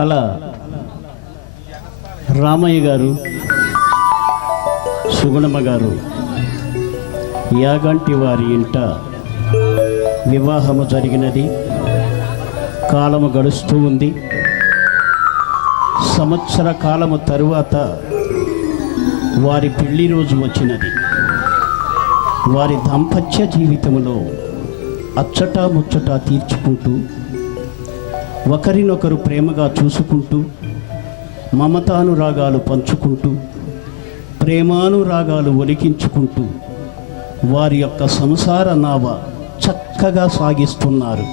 అలా రామయ్య గారు, సుగుణమ్మ గారు యాగంటి వారి ఇంట వివాహము జరిగినది. కాలము గడుస్తూ ఉంది. సంవత్సర కాలము తరువాత వారి పెళ్లి రోజు వచ్చినది. వారి దాంపత్య జీవితంలో అచ్చటా ముచ్చటా తీర్చుకుంటూ, ఒకరినొకరు ప్రేమగా చూసుకుంటూ, మమతానురాగాలు పంచుకుంటూ, ప్రేమానురాగాలు ఒలికించుకుంటూ వారి యొక్క సంసార నావ చక్కగా సాగిస్తున్నారు.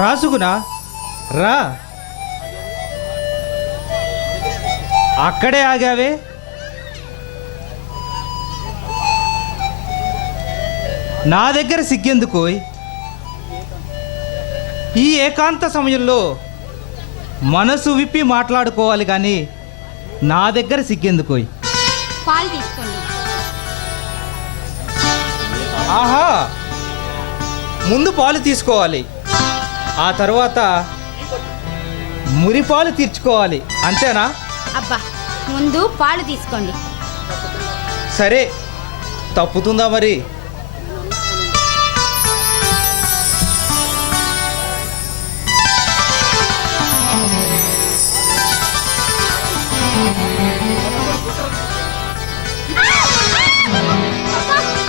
రాసుగునా రా, అక్కడే ఆగావే. నా దగ్గర సిగ్గెందుకోయ్? ఈ ఏకాంత సమయంలో మనసు విప్పి మాట్లాడుకోవాలి కానీ నా దగ్గర సిగ్గెందుకోయ్? పాలు తీసుకోండి. ఆహా, ముందు పాలు తీసుకోవాలి, ఆ తర్వాత మురిపాలు తీర్చుకోవాలి, అంతేనా? అబ్బా, ముందు పాలు తీసుకోండి. సరే, తప్పుతుందా మరి?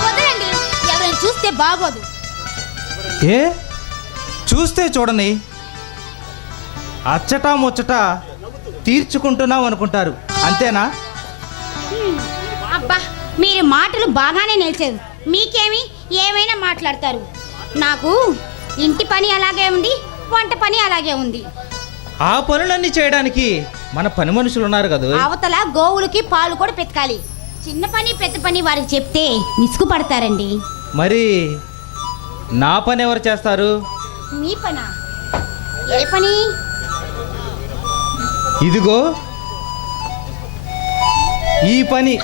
వదలండి, ఎవరైనా చూస్తే బాగోదు. ఏ చూస్తే చూడని, అచ్చటా ముచ్చట తీర్చుకుంటున్నావు అనుకుంటారు, అంతేనా? అబ్బా, మీరు మాటలు బాగానే నిలిచారు. మీకేమి ఏమైనా మాట్లాడతారు. నాకు ఇంటి పని అలాగే ఉంది, వంట పని అలాగే ఉంది. ఆ పనులన్నీ చేయడానికి మన పని మనుషులు ఉన్నారు కదా. అవతల గోవులకి పాలు కూడా పెతకాలి. చిన్న పని పెద్ద పని వారికి చెప్తే విసుగు పడతారండి. మరి నా పని ఎవరు చేస్తారు? మీ పనా? ఏ పని? ఇదిగో ఈ పని.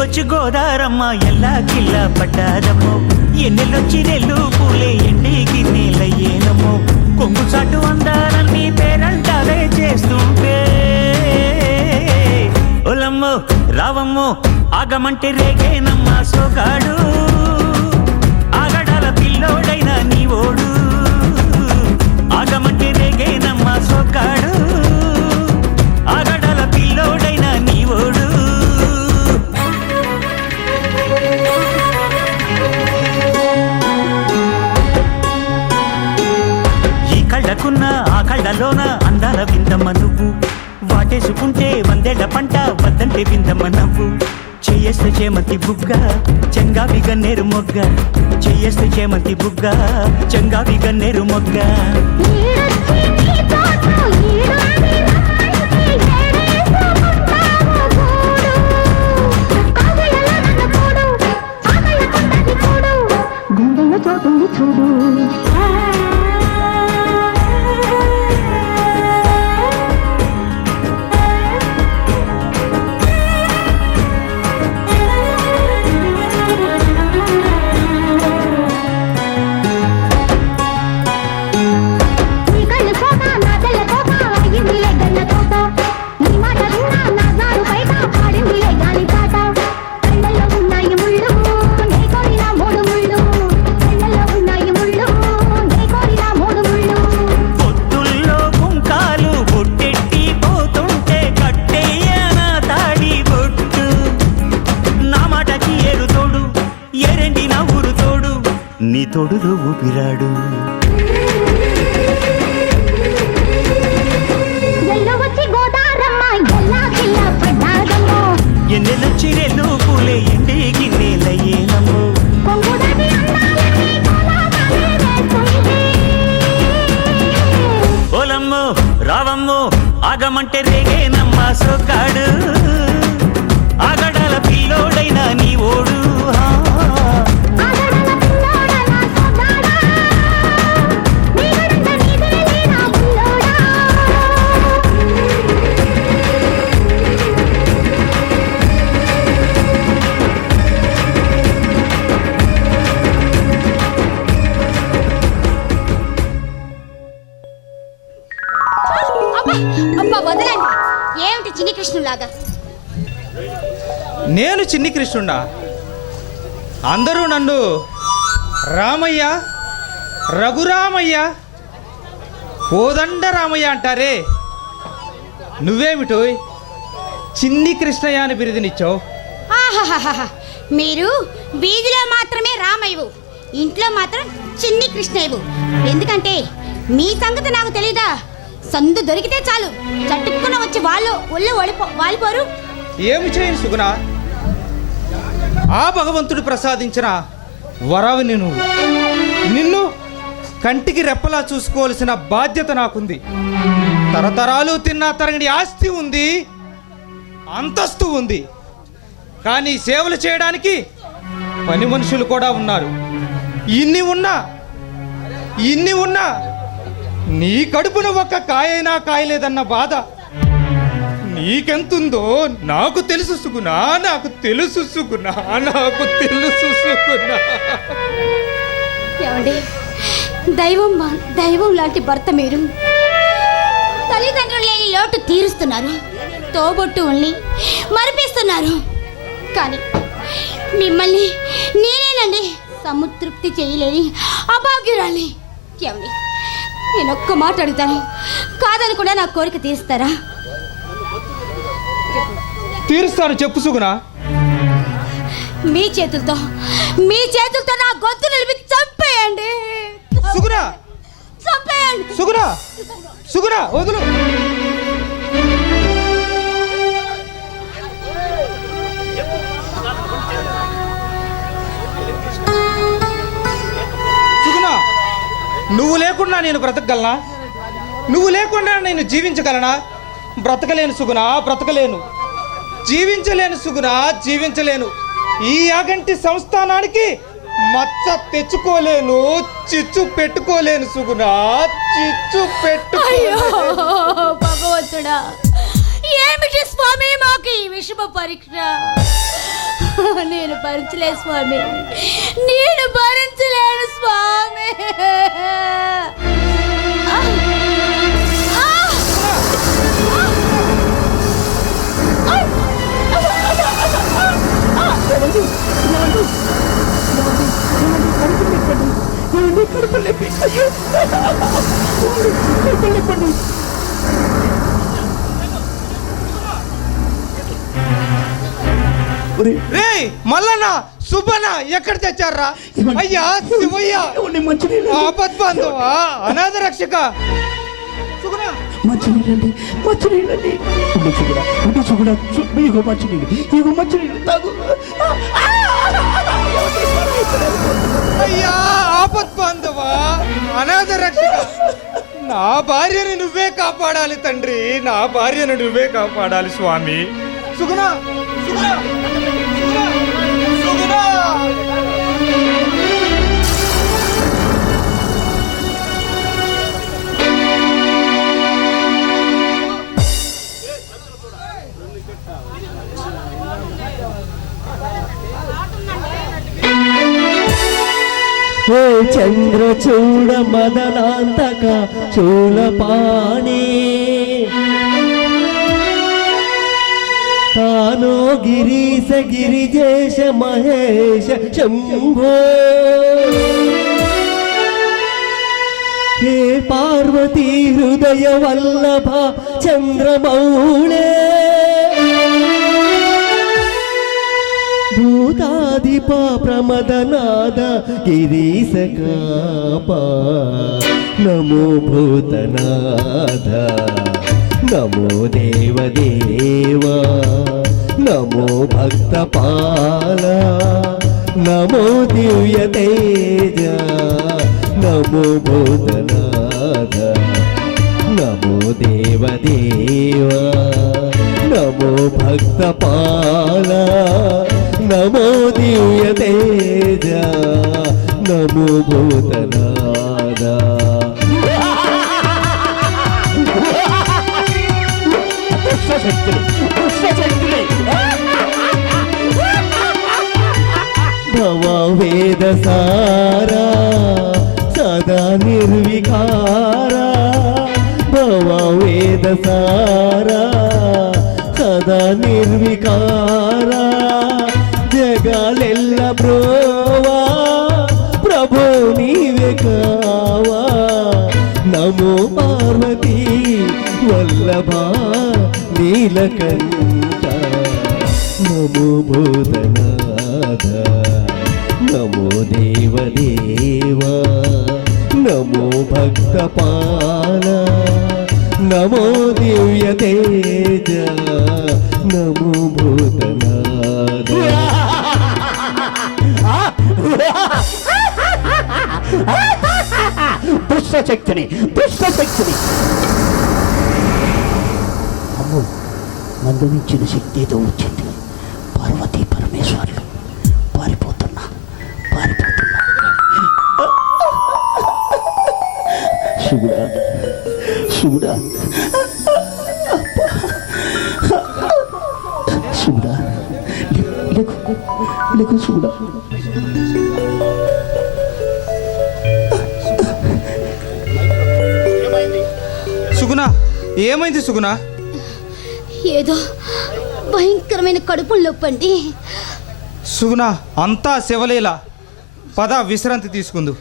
వచ్చి గోదారమ్మ ఎల్లా కిల్లా పడ్డారమ్మో, ఎన్నెలొచ్చి నెల్లు పూలే ఎండి గిన్నెలయ్యేనమ్మో, కొంగు చాటు అందాలన్నీ పేరంటాలే చేస్తుంటే, ఒలమ్మో రావమ్మో ఆగమంటే రేగేనమ్మ సోగాడు, ఆగడాల పిల్లోడైనా నీ ఓడు, ఆగమంటే రేగేనమ్మ సోగాడు, ఆగడాల పిల్లోడైనా నీ ఓడు. కళ్ళకున్న ఆ కళ్ళలోన అందాల విందమ్మ నువ్వు, వాటేసుకుంటే వందేళ్ల పంట వద్దంటే విందమ్మ నవ్వు, చెయ్యేస్తే చేమంతి బుగ్గ చెంగావి గన్నేరు మొగ్గ, చెయ్యేస్తే చేమంతి బుగ్గ చెంగావి గన్నేరు మొగ్గ. ముళ్ళు నీ తోడులో ఊపిరాడు. ఎన్నెలొచ్చి రెల్లు పూలే ఎండి గిన్నెలయ్యేనమ్మో. ఓలమ్మో రావమ్మో ఆగమంటే రేగేనమ్మా సోకాడు. ఆగడాల పిల్లోడైనా నీ ఓడు. అబ్బా వదలండి. ఏమిటి చిన్ని కృష్ణులాగా? నేను చిన్ని కృష్ణుడా? అందరూ నన్ను రామయ్య, రఘురామయ్య, కోదండ రామయ్య అంటారే. నువ్వేమిటో చిన్ని కృష్ణయ్య అని బిరుదునిచ్చావు? ఆహాహాహా, మీరు వీధిలో మాత్రమే రామయ్యవు, ఇంట్లో మాత్రం చిన్ని కృష్ణయ్యవు. ఎందుకంటే మీ సంగతి నాకు తెలీదా? సందు దొరికితే చాలు చట్టుకున్న వచ్చి వాళ్ళు ఒళ్ళు వాలిపోరు. ఏమి చేయను సుగుణ, ఆ భగవంతుడు ప్రసాదించిన వరావిని నువ్వు. నిన్ను కంటికి రెప్పలా చూసుకోవాల్సిన బాధ్యత నాకుంది. తరతరాలు తిన్నా తరగని ఆస్తి ఉంది, అంతస్తు ఉంది. కానీ సేవలు చేయడానికి పని మనుషులు కూడా ఉన్నారు. ఇన్ని ఉన్నా నీ కడుపున ఒక్క కాయైనా కాయలేదన్న బాధ నీకెంతుందో నాకు తెలుసు సుగుణా, నాకు తెలుసు సుగుణా, నాకు తెలుసు సుగుణా. ఏమండి, దైవం లాంటి భర్త మీరు. తల్లిదండ్రులు లేని లోటు తీరుస్తున్నారు, తోబొట్టుల్ని మరిపిస్తున్నారు. కానీ మిమ్మల్ని నేనేనండి సంతృప్తి చేయలేని అభాగ్యురాలి. ఏమండి, నేను ఒక్క మాట అడుగుతాను, కాదని కూడా నా కోరిక తీరుస్తారా? తీరుస్తాను, చెప్పు సుగుణా. మీ చేతులతో నా గొంతు నిలిపి చంపేయండి. సుగుణా, చంపేయండి. సుగుణా వదులు. సుగుణా, నువ్వు లేకుండా నేను బ్రతకగలనా? నువ్వు లేకుండా నేను జీవించగలనా? బ్రతకలేను సుగుణా, బ్రతకలేను. జీవించలేను సుగుణా, జీవించలేను. ఈ యాగంటి సంస్థానానికి మచ్చ తెచ్చుకోలేను, చిచ్చు పెట్టుకోలేను సుగుణా, చిచ్చు అయ్యో భగవంతుడా, ఏమిటి స్వామి మాకు ఈ విషమ పరీక్ష? నేను భరించలేను స్వామి, నేను భరించలేను స్వామి. మల్లన్న, సుబ్బన్న ఎక్కడ తెచ్చారా? అయ్యా శివయ్య, ఆపద్బాంధవా, అనాథ రక్షక. మంచినీళ్ళండి, మంచినీళ్ళు తాగు. అయ్యా ఆపద్బాంధవా, అనాథ రక్షక, నా భార్యను నువ్వే కాపాడాలి తండ్రి, నా భార్యను నువ్వే కాపాడాలి స్వామి. సుగుణ, సుగుణ, సుగుణ, సుగుణ. ఓ చంద్రచూడ మదనాంతక చూలపాణి తానో గిరీశ గిరిజేశ మహేశ శంభో హే పార్వతీ హృదయ వల్లభ చంద్రమౌళే భూతా ప్రమదాధిప ప్రమదనాద గిరీశకాప నమో భూతనాథ నమో దేవదేవా నమో భక్తపాల నమో దివ్య తేజ నమో భూతనాథ నమో దేవదేవా నమో భక్తపాల నమో దివ్య తేజ నమో భూతనాథ భవ వేద సారా సదా నిర్వికారా భవ వేద సారా సదా నిర్వికారా జగాలెల్ల బ్రోవా ప్రభు నీవే కావా నమో పార్వతీ వల్లభ నీలకంఠ నమో భూతనాథ నమో దేవదేవా నమో భక్తపాల నమో దివ్య తేజ నమో భూతనాథ దుష్టశక్తిని అమ్మో మందు మించిన శక్తి ఏదో వచ్చింది. పార్వతీ పరమేశ్వర్లు పారిపోతున్నా శివుడా శివుడా శివుడా లేకు శివుడా. సుగుణ, ఏమైంది సుగుణ? ఏదో భయంకరమైన కడుపు నొప్పండి. సుగుణ, అంతా శివలీల. పద విశ్రాంతి తీసుకుందు.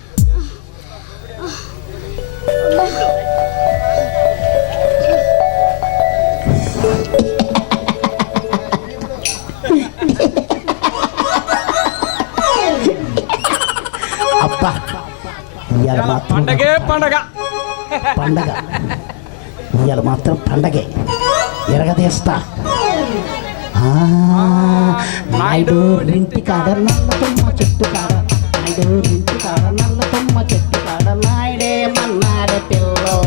అబ్బా ఇవాళ మాత్రం పండగే పండగ. ఇవాళ మాత్రం పండగే ఎరగదీస్తా. నాయుడు రింటి కాడ నల్లతమ్మ చెట్టు కాడ నాయుడు రింటి కాడ నల్లతమ్మ చెట్టు కాడ నాయుడే మన్నాడే పిల్లో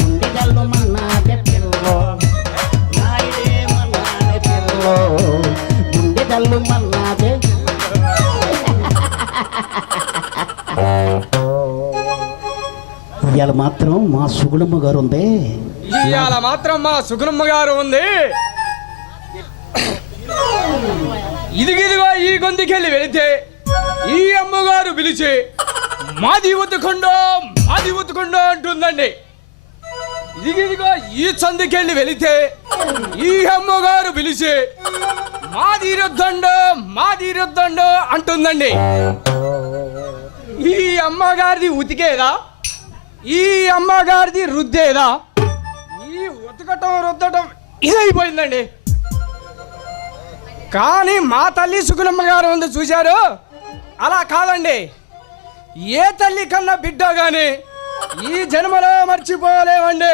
ముండిగల్లు మన్నాడే పిల్లో నాయుడే మన్నాడే పిల్లో ముండిగల్లు మన్నాడే. ఇవాళ మాత్రం మా సుగుణమ్మ గారు ఉంది. ఇవాళ మాత్రం మా సుగుణమ్మ గారు ఉంది. ఇదిగిదిగో ఈ గొంతుకెళ్ళి వెళితే ఈ అమ్మగారు పిలిచి మాది ఉతుకుండో అంటుందండి. ఇదిగిదిగో ఈ చందుకెళ్ళి వెళితే ఈ అమ్మగారు పిలిచి మాది రుద్దండో అంటుందండి. ఈ అమ్మగారిది ఉతికేదా, ఈ అమ్మగారిది రుద్దేదా? ఈ ఉతకటం రుద్దటం ఇదైపోయిందండి. కానీ మా తల్లి సుగుణమ్మ గారు ఉంది చూశారు, అలా కాదండి. ఏ తల్లి కన్నా బిడ్డ కానీ ఈ జన్మలో మర్చిపోలేమండి.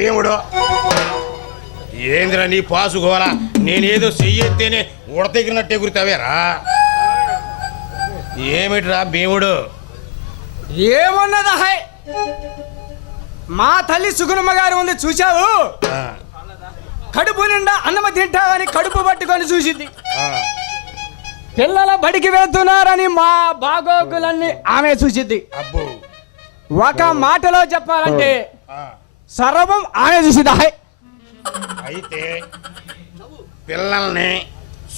భీముడు, ఏంద్రా నీ పాసుకోవాలా? నేనేదో చెయ్యెత్తేనే ఉడతెగిరినట్టు ఎగురుతావేరా? ఏమిట్రా భీముడు? ఏమన్నదా? మా తల్లి సుగుణమ్మ గారు ఉంది చూశావు, కడుపు నిండా అన్నం తింటావని కడుపు పట్టుకొని చూసింది. పిల్లల బడికి వెళ్తున్నారని మా బాగోగులన్నీ ఆమె చూసింది. ఒక మాటలో చెప్పాలంటే సర్వం ఆమె చూసింది. అయితే పిల్లల్ని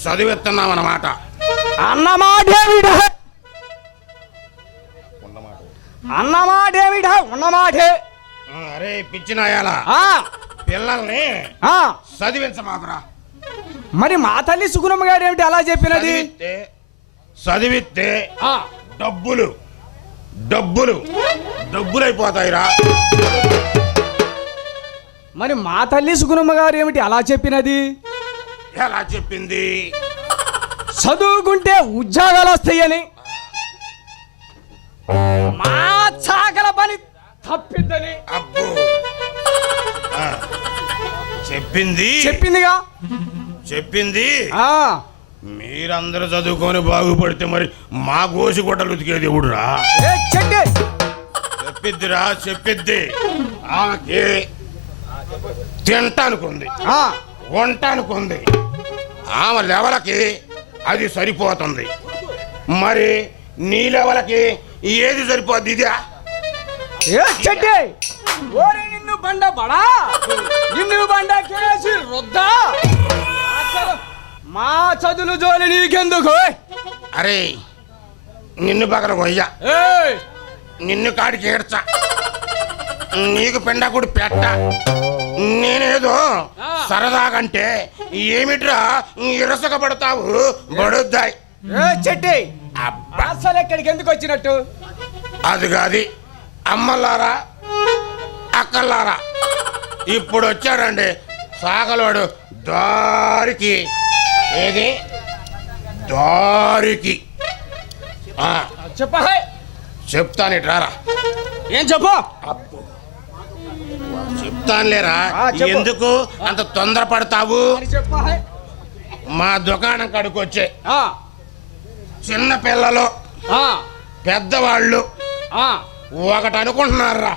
చదివిస్తున్నాం అన్నమాట. అన్నమాటేమిటా అన్నమాటేమిటా ఉన్నమాటే. అరే పిచ్చినాయాలా, ఆ, పిల్లల్ని ఆ. చదివించమాకురా. మరి మా తల్లి సుగుణమ్మ గారు ఏమిటి అలా చెప్పినది? చదివిస్తే ఆ, డబ్బులు డబ్బులు డబ్బులైపోతాయిరా. మరి మా తల్లి సుగుణమ్మ గారు ఏమిటి అలా చెప్పినది? ఎలా చెప్పింది? చదువుకుంటే ఉద్యోగాలు వస్తాయని, మా చాకల పని తప్పిద్దని అబ్బో, ఆ, చెప్పిందిగా. చెప్పింది. ఆ, మీరందరూ చదువుకొని బాగుపడితే మరి మా గోసి గుడ్డలు ఉతికేది ఎవడురా? ఏ చెడ్డి. చెప్పిద్దిరా, చెప్పిద్ది. ఆమెకి తింటానుకుంది, ఆ, వంటానుకుంది. ఆమె లెవెలకి అది సరిపోతుంది. మరి నీ లెవెలకి ఏది సరిపోద్ది? ఇదా? ఏ చెడ్డి. ఓరి నిన్ను బండ బడా, నిన్ను బండ కేసి రుద్దా. అసలు మా చదువులు జోలి నీకెందుకు? అరే నిన్ను పక్కన కొయ్యా, ఏయ్, నిన్ను కాడికి ఏడ్చా, నీకు పెండకుడు పెట్ట. నేనేదో సరదాగంటే ఏమిట్రా ఇరసక పడతావు? బడుద్దాయి. ఏ చెడ్డి. అబ్బా, అసలు ఎక్కడికి ఎందుకు వచ్చినట్టు? అది కాదు అమ్మలారా, అక్కలారా, ఇప్పుడు వచ్చాడండి సాగలోడు దారికి. ఏది దారికి? చెప్ప. చెప్తాను ఇట్రారా. ఏం చెప్పు? చెప్తానులేరా. చెప్పు. ఎందుకు అంత తొందరపడతావు? చెప్ప. మా దుకాణం కాడికి వచ్చే చిన్న పిల్లలు పెద్దవాళ్ళు ఒకటి అనుకుంటున్నారా?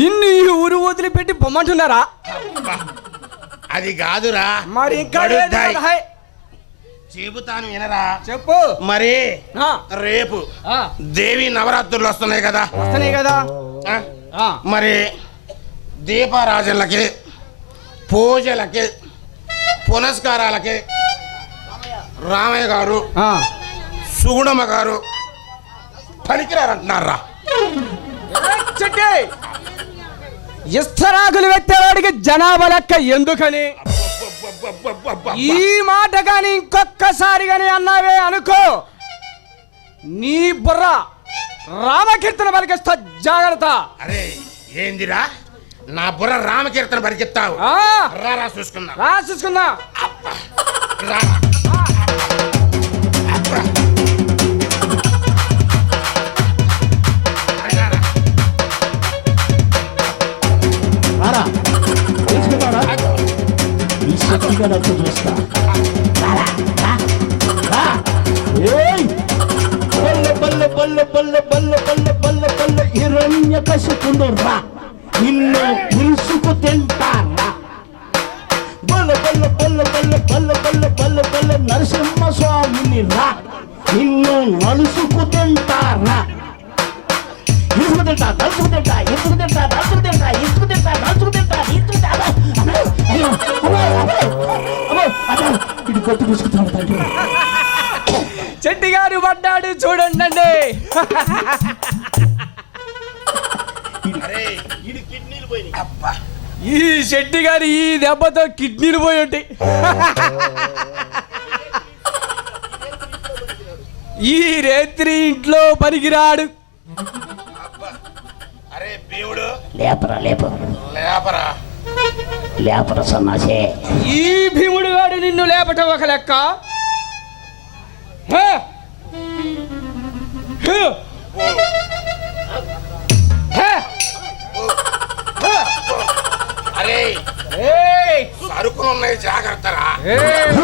నిన్ను ఈ ఊరు వదిలిపెట్టి పొమ్మంటున్నారా? అది కాదురా. మరి ఇంకా బడుద్దాయ్. ఏది? చెబుతాను వినరా. చెప్పు. మరి ఆ, రేపు ఆ, దేవి నవరాత్రులు వస్తున్నాయి కదా. వస్తున్నాయి కదా. ఆ? ఆ, మరి దీపారాజనలకి, పూజలకి, పునస్కారాలకి రామయ్య గారు, ఆ. సుగుణమ్మ గారు పనికిరారంటున్నారా? ఏ చెడ్డి. ఇస్తరాకులు పెట్టేవాడికి జనాభా లెక్క ఎందుకని? ఈ మాట కానీ ఇంకొక్కసారి కానీ అన్నావే అనుకో, నీ బుర్ర రామకీర్తన పలికిస్తా, జాగ్రత్త. అరే ఏందిరా నా బుర్ర రామకీర్తన పరిగెత్తావు? ఆ, రారా చూసుకుందా. చూసుకుందా. రా. అబ్బా. రారా. రారా, తెలుసుకున్నారా? ఈ శక్తిగా నచ్చి చూస్తా. రారా, రా, రా. ఏయ్! బల్ల బల్ల బల్ల బల్ల బల్ల బల్ల బల్ల బల్ల హిరణ్యకశిపుడు రా, నిన్ను పిలుసుకు తింటారా. బల్ల బల్ల బల్ల బల్ల బల్ల బల్ల బల్ల బల్ల నరసింహస్వామిని రా, నిన్ను నలుసుకు తింటారా. ఇసుకు తింటా, నలుసుకు తింటా, ఇసుకు తింటా, నలుసుకు తింటా, ఇసుకు తింటా, నలుసుకు తింటా, ఇసుకు తింటా. ఇది కొట్టు తీసుకుతాడు తండ్రి. చెట్టి గారు పడ్డాడు చూడండి. అరే ఇది కిడ్నీలు పోయినాయి. అబ్బా. ఈ చెట్టి గారు ఈ దెబ్బతో కిడ్నీలు పోయి ఉంటాయి. ఈ రేత్రి ఇంట్లో పనికిరాడు. అరే దేవుడు లేపరా, లేప లేపరా. లేపరా సన్నాసే. ఈ భీముడు గాడు నిన్ను లేపటం ఒక లెక్క. హే! హే! హే! హే! అరే ఏయ్! సరుకులు ఉన్నాయి జాగ్రత్తరా. ఏయ్!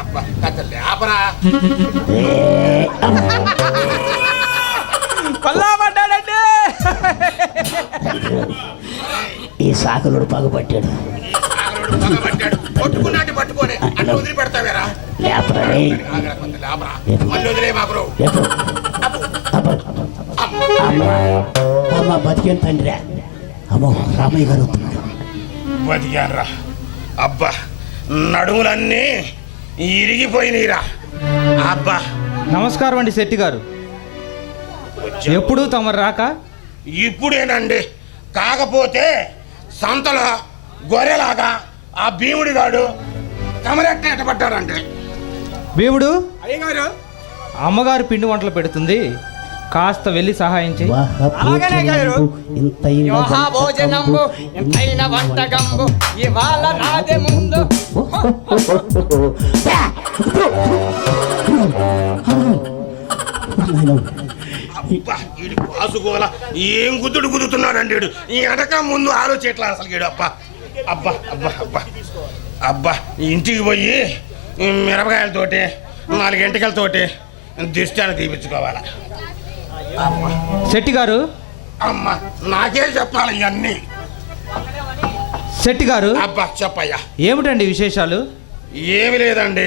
అబ్బా కథ లేపరా. పల్లా పడ్డాడండి. ఈ సాకులుడు పగబట్టాడు. ఈ సాగరుడు పగబట్టాడు. పట్టుకున్నాటి పట్టుకోనే అట్లా వదిలిపెడతావేరా? లేపరా రే. జాగ్రత్త లేపరా. మళ్ళీ వదిలే మా బ్రో. లేపు. అబ్బ. అమ్మ, అమ్మ బతికేం తండ్రి. అమ్మో రామయ్య గారు వస్తున్నారు. బతికానరా. అబ్బా నడుములన్నీ ఇరిగిపోయినాయిరా. అబ్బా నమస్కారం అండి శెట్టి గారు. ఎప్పుడు తమరు రాక? ఇప్పుడేనండి. కాకపోతే సంతలో గొర్రెలాగా ఆ భీముడి గాడు కమరెట్ట ఎట్టబడ్డారండి. భీముడు, అయ్యగారు అమ్మగారు పిండి వంటలు పెడుతుంది, కాస్త వెళ్ళి సహాయం చేయి. అలాగనే గారు. ఇంతైన యోహ భోజనంబు ఎంతైన వంటకంబు ఇవాళ నాదే ముందు. అబ్బా ఈడు పాసుకోల ఏం గుద్దుతున్నాడండి వీడు. ఈ వెనక ముందు ఆలోచేట్లా అసలు గీడు. అబ్బా అబ్బా అబ్బా అబ్బా అబ్బా ఇంటికి పోయి మిరపకాయలతోటి 4 గంటలతోటి దిష్టాన్ని తీపించుకోవాలి. అమ్మా శెట్టి గారు, అమ్మ నాకే చెప్పాలి ఇవన్నీ. శెట్టి గారు, అబ్బా చెప్పయ్యా. ఏమిటండి విశేషాలు? ఏమి లేదండి.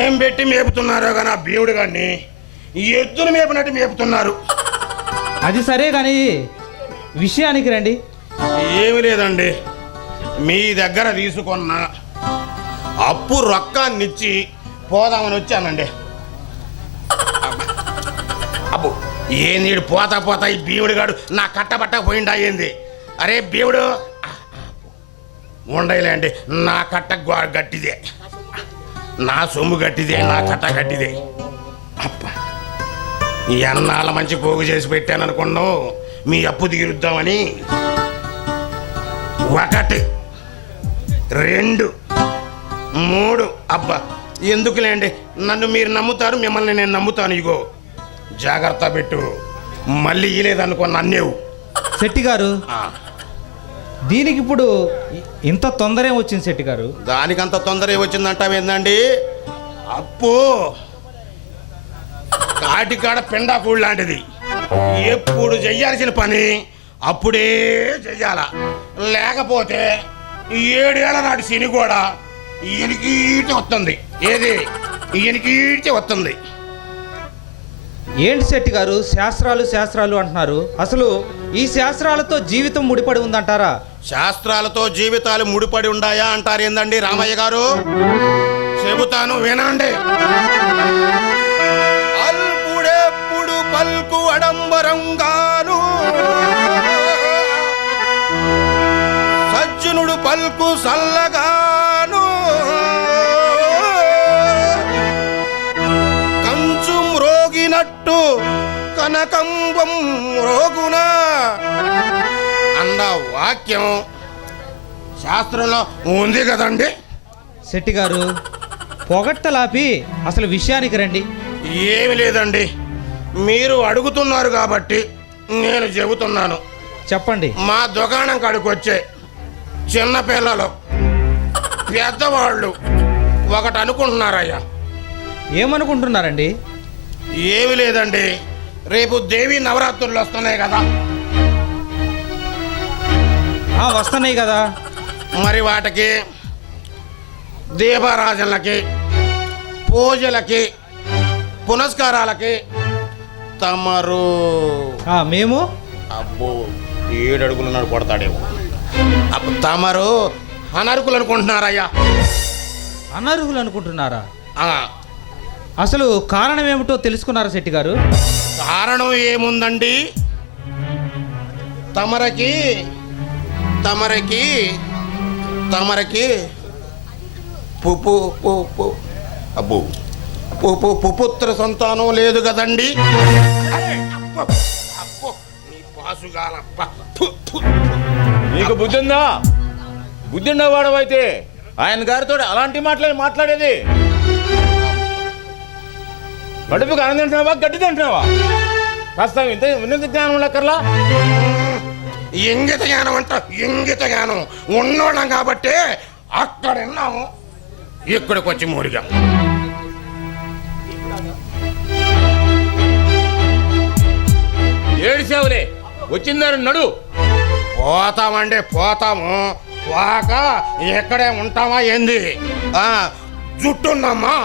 ఏం పెట్టి మేపుతున్నారో కానీ ఆ భీముడు గారిని ఎద్దును మేపినట్టు మేపుతున్నారు. అది సరే కానీ విషయానికి రండి. ఏమి లేదండి. మీ దగ్గర తీసుకున్న అప్పు రొక్కాన్నిచ్చి పోదామని వచ్చానండి. అబ్బు ఏ నీడు పోతా ఈ భీముడు గాడు నా కట్టబట్ట పోయిండా ఏంది? అరే భీముడు ఉండలేండి. నా కట్ట గట్టిదే, నా సొమ్ము గట్టిదే, నా కట్ట గట్టిదే. అప్ప ఎన్నాళ్ళ మంచి పోగు చేసి పెట్టాను అనుకున్నావు. మీ అప్పు తీరుద్దామని 1 2 3 అబ్బా ఎందుకులేండి. నన్ను మీరు నమ్ముతారు, మిమ్మల్ని నేను నమ్ముతాను. ఇగో జాగ్రత్త పెట్టు, మళ్ళీ ఇలేదనుకున్న అన్నేవు. శెట్టి గారు, దీనికి ఇప్పుడు ఇంత తొందర ఏం వచ్చింది శెట్టి గారు? దానికంత తొందర వచ్చిందంటావేందండి? అప్పు కాటికాడ పెండాకూడు లాంటిది. ఎప్పుడు చెయ్యాల్సిన పని అప్పుడే చెయ్యాల. లేకపోతే 7 ఏళ్ల నాటి శని కూడా ఈయనకీటి వస్తుంది. ఏది ఈయనకీటి వస్తుంది. ఏంటి శెట్టి గారు శాస్త్రాలు అంటున్నారు? అసలు ఈ శాస్త్రాలతో జీవితం ముడిపడి ఉందంటారా? శాస్త్రాలతో జీవితాలు ముడిపడి ఉండాయా అంటారు ఏందండి రామయ్య గారు? చెబుతాను వినండి. అల్పుడెప్పుడు పల్కు అడంబరంగాను, సజ్జనుడు పల్కు సల్లగాను, కంచు మ్రోగినట్టు కనకంబం రోగున అన్న వాక్యం శాస్త్రంలో ఉంది కదండి. శెట్టి గారు, పొగట్టలాపి అసలు విషయానికి రండి. ఏమి లేదండి, మీరు అడుగుతున్నారు కాబట్టి నేను చెబుతున్నాను. చెప్పండి. మా దుకాణం కాడికి వచ్చే చిన్న పిల్లలు పెద్దవాళ్ళు ఒకటి అనుకుంటున్నారయ్యా. ఏమనుకుంటున్నారండి? ఏమి లేదండి, రేపు దేవి నవరాత్రులు వస్తున్నాయి కదా. వస్తున్నాయి కదా. మరి వాటికి దీపారాజనలకి, పూజలకి, పునస్కారాలకి తమరు మేము అబ్బో 7 అడుగులు నాడు కొడతాడేమో. తమరు అనర్హులు అనుకుంటున్నారయ్యా. అనర్హులు అనుకుంటున్నారా? ఆ, అసలు కారణం ఏమిటో తెలుసుకున్నారా శెట్టి గారు? కారణం ఏముందండి? తమరికి తమరికి తమరికి అబ్బో పుపుత్ర సంతానం లేదు కదండి. అబ్బో నీ పాసుగాలప్ప. నీకు బుద్ధి ఉందా? బుద్ధి ఉండేవాడవైతే ఆయన గారితో అలాంటి మాట్లాడేది. కడుపుకి అన్నం తింటున్నావా, గడ్డి తింటున్నావా? కాస్త ఉన్నత జ్ఞానం లెక్కర్లా. ఇంగిత జ్ఞానం అంట, ఇంగిత జ్ఞానం ఉన్నోళ్ళం కాబట్టి అక్కడ విన్నాము, ఇక్కడికి వచ్చి మూరిగాం. ఏడిసేవులే, వచ్చిందారు నడు. పోతామండి, పోతాము. పోక ఎక్కడే ఉంటామా ఏంది? జుట్టున్నామా,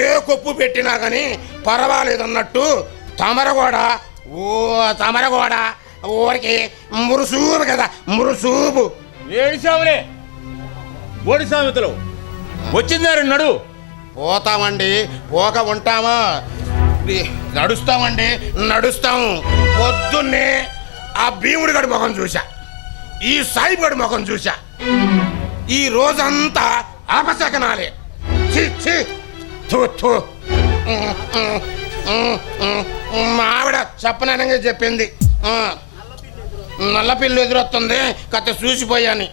ఏ కొప్పు పెట్టినా కానీ పర్వాలేదన్నట్టు తమరగోడ ఊరికి మురుసూపు కదా, మురుసూపు. ఏడిసావులే ఓడి సామెతలు వచ్చిందారు నడు. పోతామండి, పోక ఉంటామా? నడుస్తామండి, నడుస్తాము. పొద్దున్నే ఆ భీముడి గడి ముఖం చూసా, ఈ సాయి గడి ముఖం చూసా. ఈ రోజంతా అపశకనాలే. ఛీ ఛీ, థు థు. మా ఆవిడ చెప్పననంగా చెప్పింది, నల్ల పిల్లు ఎదురొస్తుంది కథ చూసిపోయాని.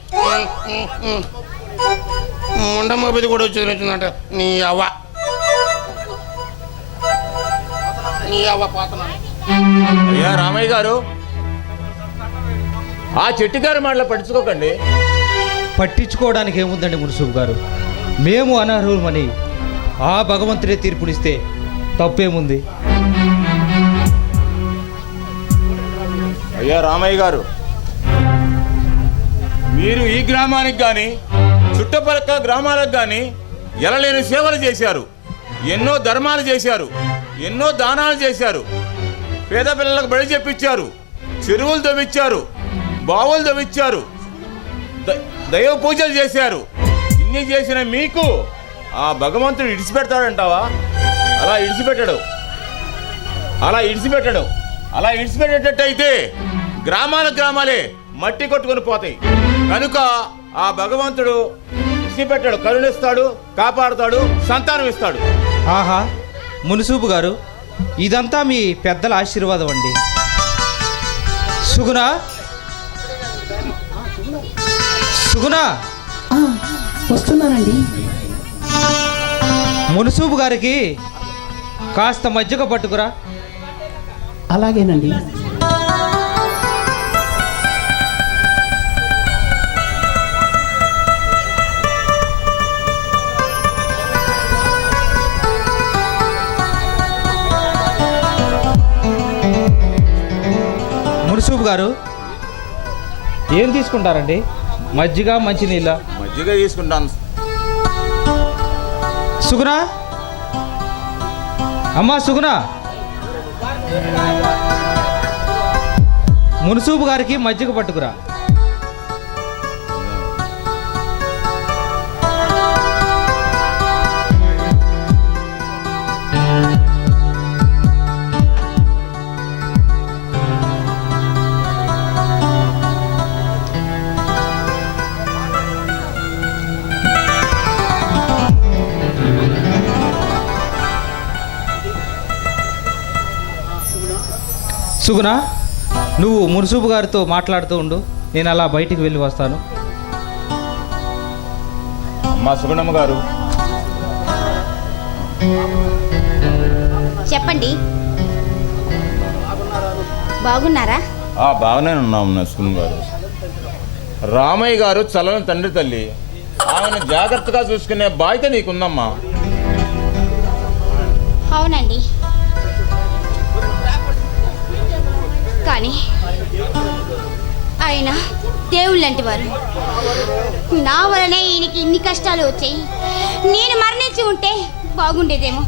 ఉండమ్మది కూడా వచ్చిందంట. నీ అవ్వ పోతున్నా. అయ్యా రామయ్య గారు, ఆ చెట్టుగారి మాటలు పట్టించుకోకండి. పట్టించుకోవడానికి ఏముందండి మున్సూబు గారు? మేము అనర్హులమని ఆ భగవంతుడే తీర్పునిస్తే తప్పేముంది? అయ్యా రామయ్య గారు, మీరు ఈ గ్రామానికి కానీ చుట్టుపక్కల గ్రామాలకు కానీ ఎలలేని సేవలు చేశారు, ఎన్నో ధర్మాలు చేశారు, ఎన్నో దానాలు చేశారు, పేద పిల్లలకు బడి చెప్పించారు, చెరువులు తవ్వించారు, బావులు తవ్వించారు, దైవ పూజలు చేశారు. ఇన్ని చేసిన మీకు ఆ భగవంతుడు ఇడిచిపెడతాడంటావా? అలా ఇడిచిపెట్టడు, అలా ఇడిచిపెట్టడు. అలా ఇడిచిపెట్టేటట్టయితే గ్రామాలే మట్టి కొట్టుకొని పోతాయి. కనుక ఆ భగవంతుడు ఇడిచిపెట్టాడు, కరుణిస్తాడు, కాపాడుతాడు, సంతానం ఇస్తాడు. ఆహా మున్సూబు గారు, ఇదంతా మీ పెద్దల ఆశీర్వాదం అండి. సుగుణ, సుగుణ, వస్తున్నానండి. మున్సూబు గారికి కాస్త మజ్జిగ పట్టుకురా. అలాగేనండి. మున్సూబు గారు ఏం తీసుకుంటారండి? మజ్జిగ, మంచినీళ్ళ? మజ్జిగ తీసుకుంటాను. సుగుణ, అమ్మా సుగుణ, మున్సూబు గారికి మజ్జిగ పట్టుకురా. సుగుణ, నువ్వు మున్సూబు గారితో మాట్లాడుతూ ఉండు, నేను అలా బయటికి వెళ్ళి వస్తాను. అమ్మా సుగుణమ్మ గారు, చెప్పండి, బాగున్నారా? బాగానే ఉన్నాం సుగుణ గారు. రామయ్య గారు చల్లని తండ్రి తల్లి, ఆమెను జాగ్రత్తగా చూసుకునే బాధ్యత నీకుందమ్మా. అవునండి, కానీ ఆయన దేవుళ్ళు లాంటి వారు. నా వలనే ఈయనకి ఇన్ని కష్టాలు వచ్చాయి. నేను మరణించి ఉంటే బాగుండేదేమో.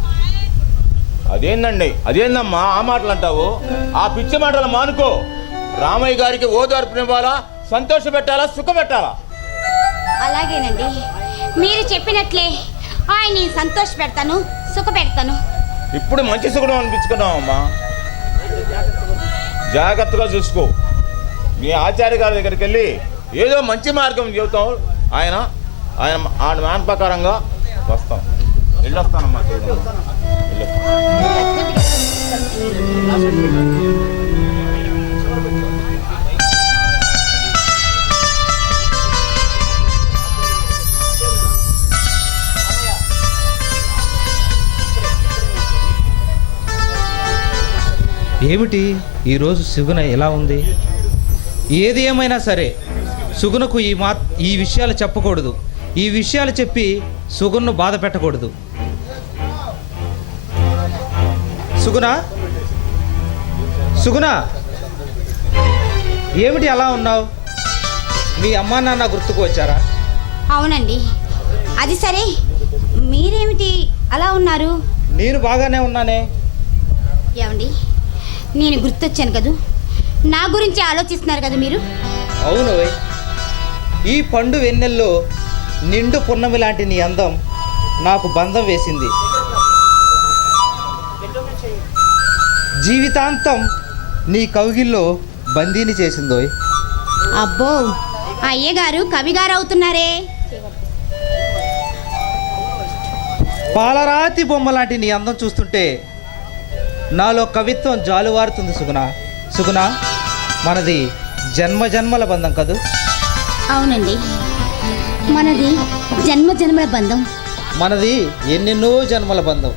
అదేందమ్మా ఆ మాటలు అంటావు? ఆ పిచ్చి మాటలు మానుకో. రామయ్య గారికి ఓదార్పునివ్వాలా, సంతోష పెట్టాలా, సుఖ పెట్టాలా? అలాగేనండి, మీరు చెప్పినట్లే ఆయన్ని సంతోష పెడతాను, సుఖ పెడతాను. ఇప్పుడు మంచి సుఖం అనిపించుకున్నావమ్మా. జాగ్రత్తగా చూసుకో. మీ ఆచార్య గారి దగ్గరికి వెళ్ళి ఏదో మంచి మార్గం చెబుతాం. ఆయన మాట ప్రకారంగా వస్తాం. వెళ్ళొస్తానమ్మా. ఏమిటి ఈరోజు సుగుణ ఎలా ఉంది? ఏది ఏమైనా సరే సుగుణకు ఈ విషయాలు చెప్పకూడదు. ఈ విషయాలు చెప్పి సుగుణను బాధ పెట్టకూడదు. సుగుణ, సుగుణ, ఏమిటి అలా ఉన్నావు? మీ అమ్మా నాన్న గుర్తుకు వచ్చారా? అవునండి, అది సరే, మీరేమిటి అలా ఉన్నారు? నేను బాగానే ఉన్నానే. ఏమండి, నేను గుర్తొచ్చాను కదూ. నా గురించి ఆలోచిస్తున్నారు కదా మీరు. అవును ఓయ్. ఈ పండు వెన్నెల్లో నిండు పున్నమి లాంటి నీ అందం నాకు బంధం వేసింది. జీవితాంతం నీ కౌగిల్లో బందీని చేసిందోయ్. అబ్బో, అయ్యగారు కవిగారు అవుతున్నారే. పాలరాతి బొమ్మ లాంటి నీ అందం చూస్తుంటే నాలో కవిత్వం జాలువారుతుంది సుగుణ. సుగుణ, మనది జన్మ జన్మల బంధం కదూ? అవునండి, మనది జన్మ జన్మల బంధం. మనది ఎన్నెన్నో జన్మల బంధం.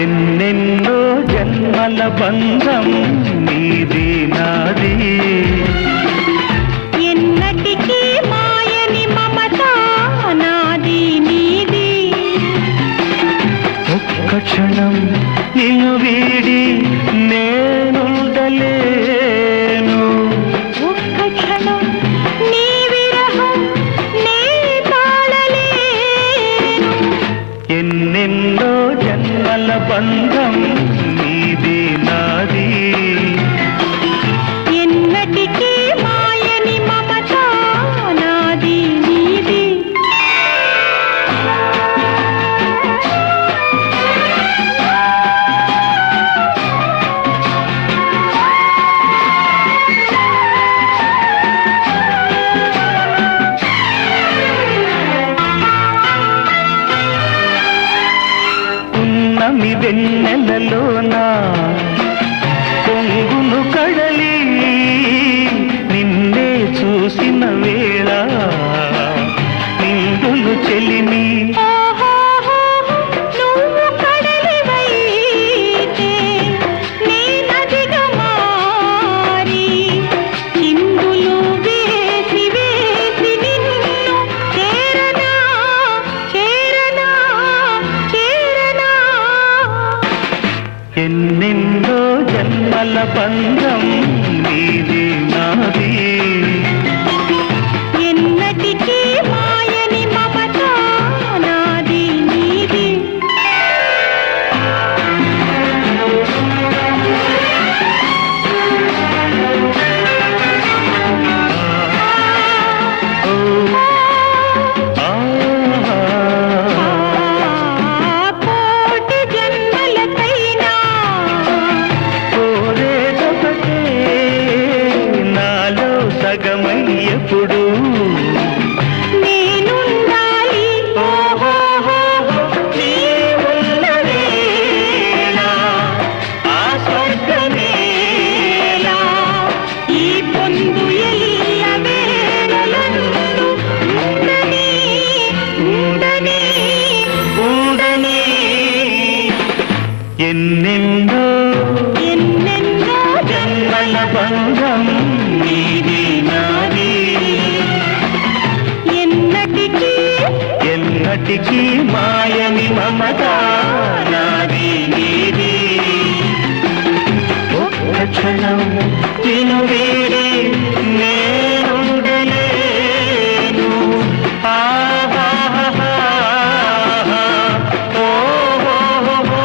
ఎన్నెన్నో జన్మల బంధం నీది నాది, ఎన్నటికీ మాయని మమత నాది నీది. ఒక్క క్షణం నిన్ను వీడి నేనుండలేను, ఒక్క క్షణం నీ విరహం నే తాళలేను. ఎన్నెన్నో జన్మల బంధం నీది నాది, ఎన్నటికీ మాయని మమత నాది నీది. ఉన్నమి వెన్నెలలోనా పొంగును కడలి నిన్నే చూసిన వేళ నిండులు చెలిమి. నువ్వు కడలివైతే నే నదిగా మారి చిందులు వేసి వేసి నిన్ను చేరనా చేరనా చేరనా. ఎన్నెన్నో జన్మల బంధం నీది నాది, ఎన్నటికీ మాయని మమత నాది నీది. ఆ కోటి జన్మలకైనా కోరేదొకటే నాలో సగమై ఎప్పుడు నేనుండాలి. నీ ఉన్న వేళ ఆ స్వర్గమేలా. ఈ పొందు ఎల్ల వేళలందు ఉండని ఉండని. ఉండని ఎన్నెన్నో ఎన్నెన్నో జన్మల బంధం నీది నాది, ఎన్నటికీ ఎన్నటికీ మాయని మమత నాది నీది. ఒక్క క్షణం నిన్ను వీడి నేనుండలేను. ఆహాహాహా. ఓహోహోహో.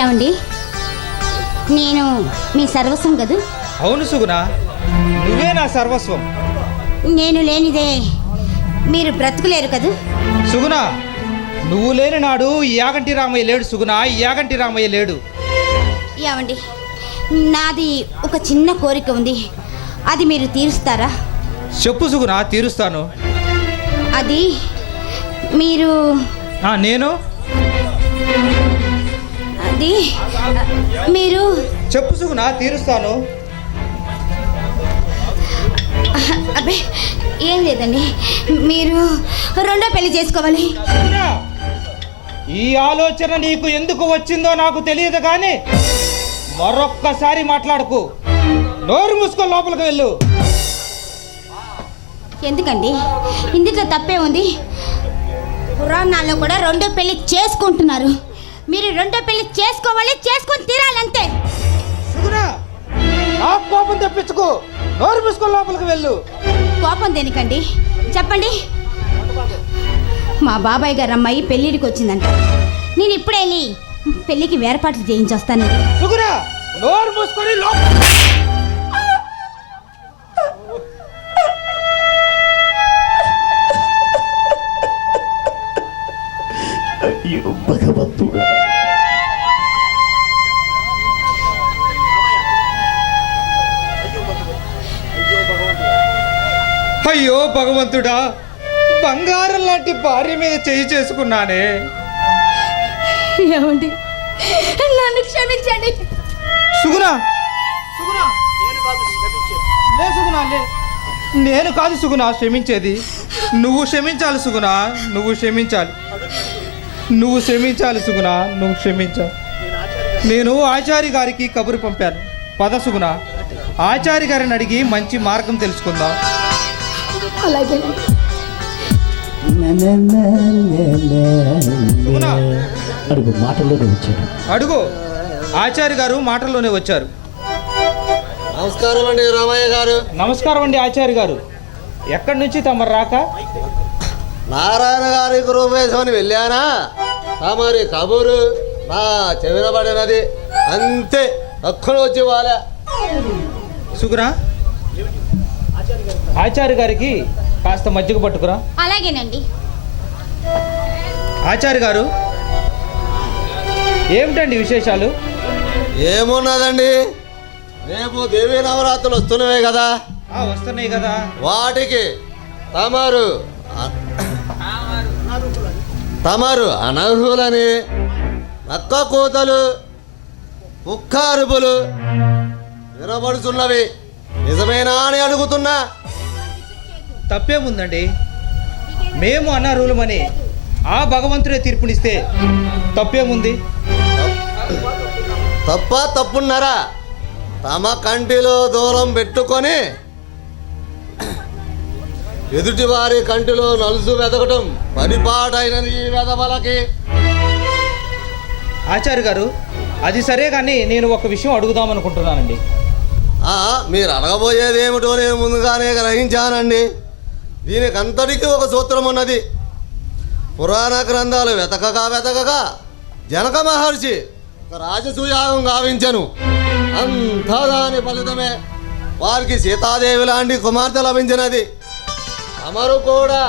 ఏమండి, నేను మీ సర్వస్వం కదూ. అవును సుగుణ, నువ్వే నా సర్వస్వం. నేను లేనిదే మీరు బ్రతుకులేరు కదూ. సుగుణ, నువ్వు లేని నాడు ఈ యాగంటి రామయ్య లేడు సుగుణ, ఈ యాగంటి రామయ్య లేడు. ఏమండి, నాది ఒక చిన్న కోరిక ఉంది, అది మీరు తీరుస్తారా? చెప్పు సుగుణ, తీరుస్తాను. అది మీరు నేను అది మీరు చెప్పు సుగుణ, తీరుస్తాను. అబ్బే ఏం లేదండి, మీరు రెండో పెళ్లి చేసుకోవాలి. సుగుణ, ఈ ఆలోచన నీకు ఎందుకు వచ్చిందో నాకు తెలియదు కానీ మరొక్కసారి మాట్లాడకు. నోరు మూసుకో, లోపలికి వెళ్ళు. ఎందుకండి, ఇందులో తప్పే ఉంది? పురాణాల్లో కూడా రెండో పెళ్లి చేసుకుంటున్నారు. మీరు రెండో పెళ్లి చేసుకోవాలి, చేసుకొని తీరాలంతే. సుగుణ, నా కోపం తెప్పించుకో. నోరు మూసుకో, లోపలికి వెళ్ళు. కోపం దేనికండి చెప్పండి. మా బాబాయ్ గారు అమ్మాయి పెళ్ళిడికి వచ్చిందంట. నేను ఇప్పుడే వెళ్ళి పెళ్ళికి వేరపాట్లు చేయించొస్తానండి. సుగుణ, నోరు మూసుకొని లోపల. అయ్యో భగవంతుడా, అయ్యో భగవంతుడా, బంగారం లాంటి భార్య మీద చేయి చేసుకున్నానే. ఏమండి, నన్ను క్షమించండి. సుగుణ, లే సుగుణ, లే. నేను కాదు సుగుణ క్షమించేది, నువ్వు క్షమించాలి సుగుణ. నువ్వు క్షమించాలి, నువ్వు క్షమించాలి సుగుణ, నువ్వు క్షమించాలి. నేను ఆచారి గారికి కబురు పంపాను. పద సుగుణ, ఆచారి గారిని అడిగి మంచి మార్గం తెలుసుకుందాం. అలాగే. అడుగు, మాటల్లోనే వచ్చాడు. అడుగు. ఆచారి గారు మాటల్లోనే వచ్చారు. నమస్కారం అండి రామయ్య గారు. నమస్కారం అండి ఆచారి గారు. ఎక్కడి నుంచి తమరు రాక? నారాయణ గారి గృహవేశమని వెళ్ళానా, తమరి కబురు నా చెవిన పడినది, అంతే అక్కడ వచ్చి వాళ్ళ. సుగుణ, ఆచారి గారికి కాస్త మజ్జిగ పట్టుకురా. అలాగేనండి. ఆచారి గారు, ఏమిటండి విశేషాలు? ఏమున్నదండి, రేపు దేవీ నవరాత్రులు వస్తున్నవే కదా. వస్తున్నాయి కదా. వాటికి తమరు అనర్హులని నక్క కూతలు కుక్క అరుపులు వినబడుతున్నవి, నిజమేనా అని అడుగుతున్నా. తప్పేముందండి, మేము అనర్హులమని ఆ భగవంతుడే తీర్పునిస్తే తప్పేముంది? తప్పున్నారా? తమ కంటిలో దూరం పెట్టుకొని ఎదుటి వారి కంటిలో నలుసు వెతకటం పరిపాటైనది ఈ వెధవలకి. ఆచార్య గారు, అది సరే కానీ నేను ఒక విషయం అడుగుదామనుకుంటున్నానండి. మీరు అడగబోయేది ఏమిటో నేను ముందుగానే గ్రహించానండి. దీనికి అంతటికీ ఒక సూత్రం ఉన్నది. పురాణ గ్రంథాలు వెతకగా జనక మహర్షి ఒక రాజసూయాగం గావించను. అంతా దాని ఫలితమే వారికి సీతాదేవి లాంటి కుమార్తె లభించినది. తమరు కూడా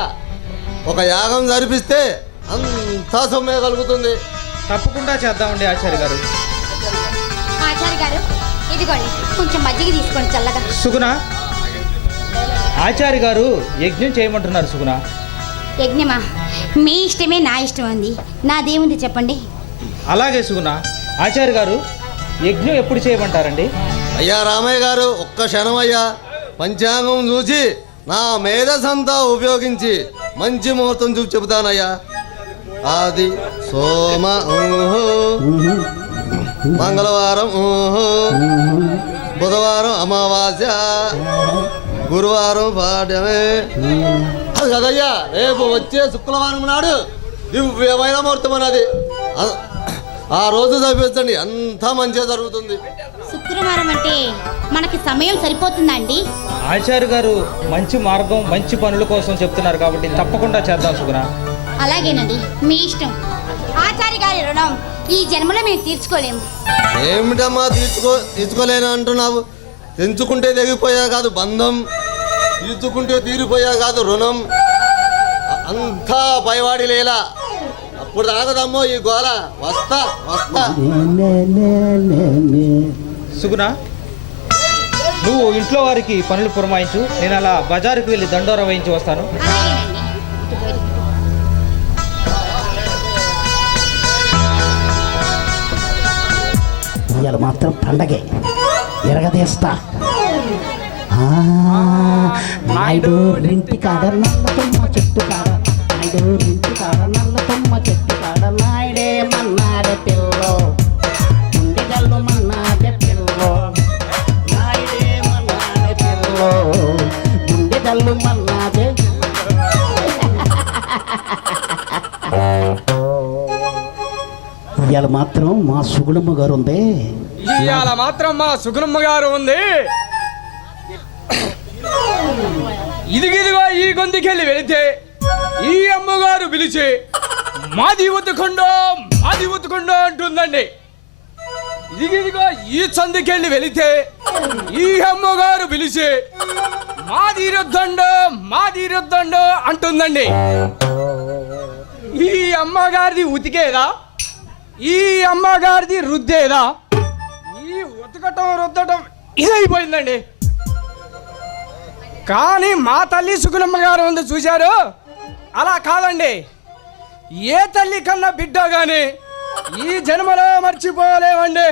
ఒక యాగం జరిపిస్తే అంతా సొమ్మే కలుగుతుంది. తప్పకుండా చేద్దామండి ఆచార్య గారు. ఆచార్య గారు, ఇదిగోండి కొంచెం మజ్జిగ తీసుకోండి చల్లగా. సుగుణ, ఆచార్య గారు యజ్ఞం చేయమంటున్నారు. సుగుణ, యజ్ఞమా? మీ ఇష్టమే నా ఇష్టం అంది, నాదేముంది చెప్పండి. అలాగే సుగుణ. ఆచార్య గారు, యజ్ఞం ఎప్పుడు చేయమంటారండి? అయ్యా రామయ్య గారు, ఒక్క క్షణం అయ్యా. పంచాంగం చూసి నా మేధసంతా ఉపయోగించి మంచి ముహూర్తం చూసి చెబుతానయ్యా. ఆది సోమ మంగళవారం, బుధవారం అమావాస్య, గురువారం పాడ్యమే. అది కదయ్యా, రేపు వచ్చే శుక్రవారం నాడు దివ్యమైన ముహూర్తం అన్నది. ఆ రోజు చదివించండి, అంతా మంచిగా జరుగుతుంది. శుక్రవారం అంటే మనకి సమయం సరిపోతుందా అండి? ఆచార్య గారు మంచి మార్గం, మంచి పనుల కోసం చెప్తున్నారు కాబట్టి తప్పకుండా చేద్దాం సుగుణ. అలాగేనండి, మీ ఇష్టం. ఆచార్య గారి రుణం ఈ జన్మలో మేము తీర్చుకోలేము. ఏమిటమ్మా తీర్చుకోలేను అంటున్నావు? తెంచుకుంటే తెగిపోయా కాదు బంధం, తీర్చుకుంటే తీరిపోయా కాదు రుణం. అంతా పైవాడి లేలా. అప్పుడు తాగదమ్మో ఈ గోల. వస్తా. సుగుణ, నువ్వు ఇంట్లో వారికి పనులు పురమాయించు, నేను అలా బజారుకు వెళ్ళి దండోర వేయించి వస్తాను. అలాగేనండి. ఇవాళ మాత్రం పండగే ఎరగదీస్తా. నాయుడు రింటి కాడ నల్ల తొమ్మ చెట్టు కాడ నాయుడు రింటి కాడ నల్ల తొమ్మ చెట్టు కాడ నాయుడే మన్నాడే పిల్లో గుండెగల్లు మన్నాడే పిల్లో నాయుడే మన్నాడే పిల్లో గుండెగల్లు మన్నాడే. ఇవాళ మాత్రం మా సుగుణమ్మ గారు ఉంది. ఇవాళ మాత్రం మా సుగుణమ్మ గారు ఉంది. ఇదిగిదిగో ఈ గొంతుకెళ్ళి వెళితే ఈ అమ్మగారు పిలిచి మాది ఉతుకుండో అంటుందండి. ఇదిగిదిగో ఈ సందుకెళ్ళి వెళితే ఈ అమ్మగారు పిలిచి మాది రుద్దండో అంటుందండి. ఈ అమ్మగారిది ఉతికేదా, ఈ అమ్మగారిది రుద్దేదా? ఈ రుద్దటం ఇదైపోయిందండి. కానీ మా తల్లి సుగుణమ్మ గారు ఉంది చూశారు, అలా కాదండి. ఏ తల్లి కన్నా బిడ్డ గాని ఈ జన్మలో మర్చిపోలేమండి.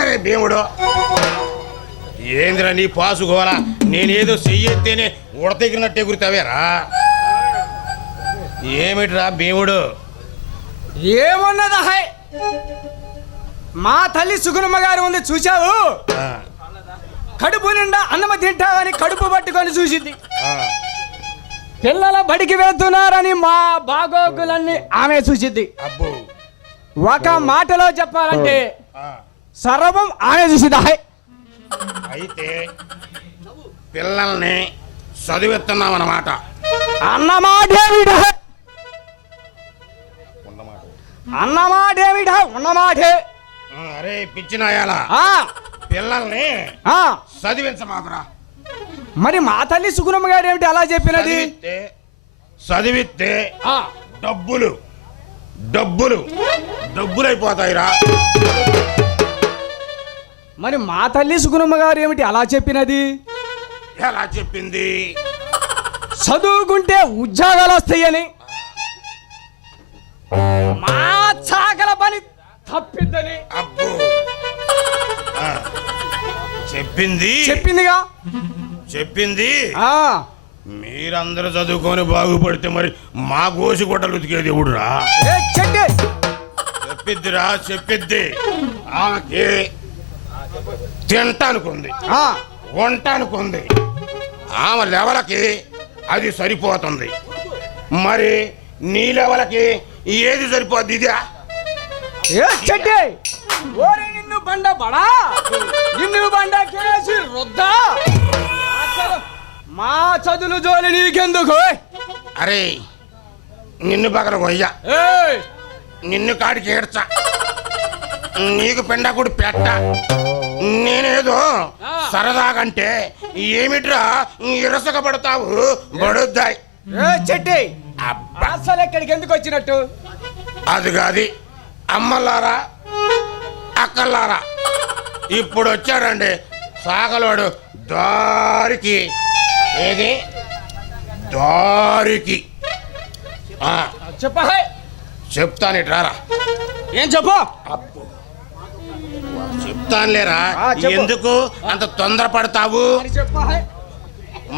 అరే భీముడు, ఏందిరా నీ పాసుకోవాలా? నేనేదో చెయ్యెత్తేనే ఉడతెగిరినట్టే గుర్తావేరా? ఏమిట్రా భీముడు? ఏమన్నదా? హాయ్, మా తల్లి సుగుణమ్మ గారు ఉంది చూశావు, కడుపు నిండా అన్నమ తింటావని కడుపు పట్టుకొని చూసింది. పిల్లల బడికి వెళ్తున్నారని మా బాగోగులన్నీ ఆమె చూసింది. అబ్బో, ఒక మాటలో చెప్పాలంటే సర్వం ఆమె చూసింది. హాయ్, అయితే పిల్లల్ని చదివిస్తున్నామన్నమాట. అన్నమాటేమిట ఉన్నమాటే. అరే పిచ్చినాయాల, పిల్లల్ని చదివించమాకరా. మరి మా తల్లి సుగుణమ్మ గారు ఏమిటి అలా చెప్పినది? చదివితే డబ్బులైపోతాయిరా. మరి మా తల్లి సుగుణమ్మ గారు ఏమిటి అలా చెప్పినది? ఎలా చెప్పింది? చదువుకుంటే ఉద్యోగాలు వస్తాయని, మా చాకల పని తప్పిద్దని. అబ్బో, చెప్పిందిగా. మీరందరూ చదువుకొని బాగుపడితే మరి మా గోసి గుడ్డలు ఉతికేది ఎవడురా? చెప్పిద్ది. ఆమెకి తింటానుకుంది, వంటానుకుంది. ఆమె లెవెలకి అది సరిపోతుంది. మరి నీ లెవెలకి ఏది సరిపోద్ది? ఇదా? నిన్ను బండ కేసి రుద్దా. మా చదువులు జోలి నీకెందుకు? అరే నిన్ను పక్కన కొయ్యా, నిన్ను కాడికి ఏడ్చా, నీకు పెండకుడు పెట్ట. నేనేదో సరదాగంటే ఏమిట్రా ఇరసక పడతావు? బడుద్దాయి చెట్టి అసలు ఎక్కడికి ఎందుకు వచ్చినట్టు? అది కాదు అమ్మలారా, అక్కలారా, ఇప్పుడు వచ్చాడండి సాగలోడు దారికి. ఏది దారికి? చెప్తానిట్రారా. ఏం చెప్పు? చెప్తానులేరా, ఎందుకు అంత తొందరపడతావు?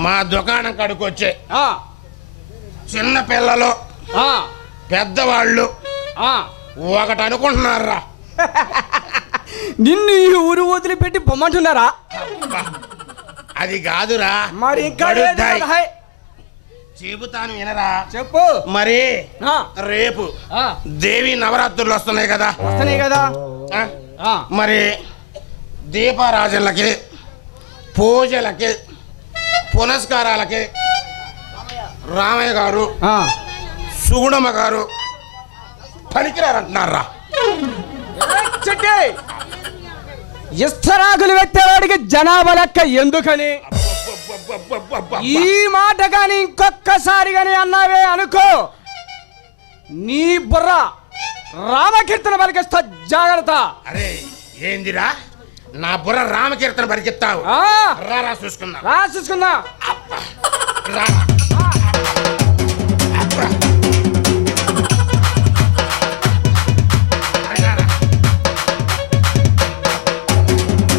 మా దుకాణం కాడికి వచ్చే చిన్న పిల్లలు పెద్దవాళ్ళు ఒకటి అనుకుంటున్నారా? నిన్ను ఈ ఊరు వదిలిపెట్టి పొమ్మంటున్నారా? అది కాదురా, మరి ఇంకా చెబుతాను వినరా. చెప్పు. మరి రేపు దేవి నవరాత్రులు వస్తున్నాయి కదా. మరి దీపారాజనలకి, పూజలకి, పునస్కారాలకి రామయ్య గారు, సుగుణమ్మ గారు పనికిరారంటున్నారా? చెట్టి ఇస్తరాకులు పెట్టేవాడికి జనాభా లెక్క ఎందుకని ఈ మాట కానీ ఇంకొక్కసారి కానీ అన్నావే అనుకో, నీ బుర్ర రామకీర్తన పలికిస్తా, జాగ్రత్త. అరే ఏందిరా నా బుర్ర రామకీర్తన పరిగెత్తావు? ఆ, రా చూసుకుందా, రా చూసుకుందా. రా అబ్బా.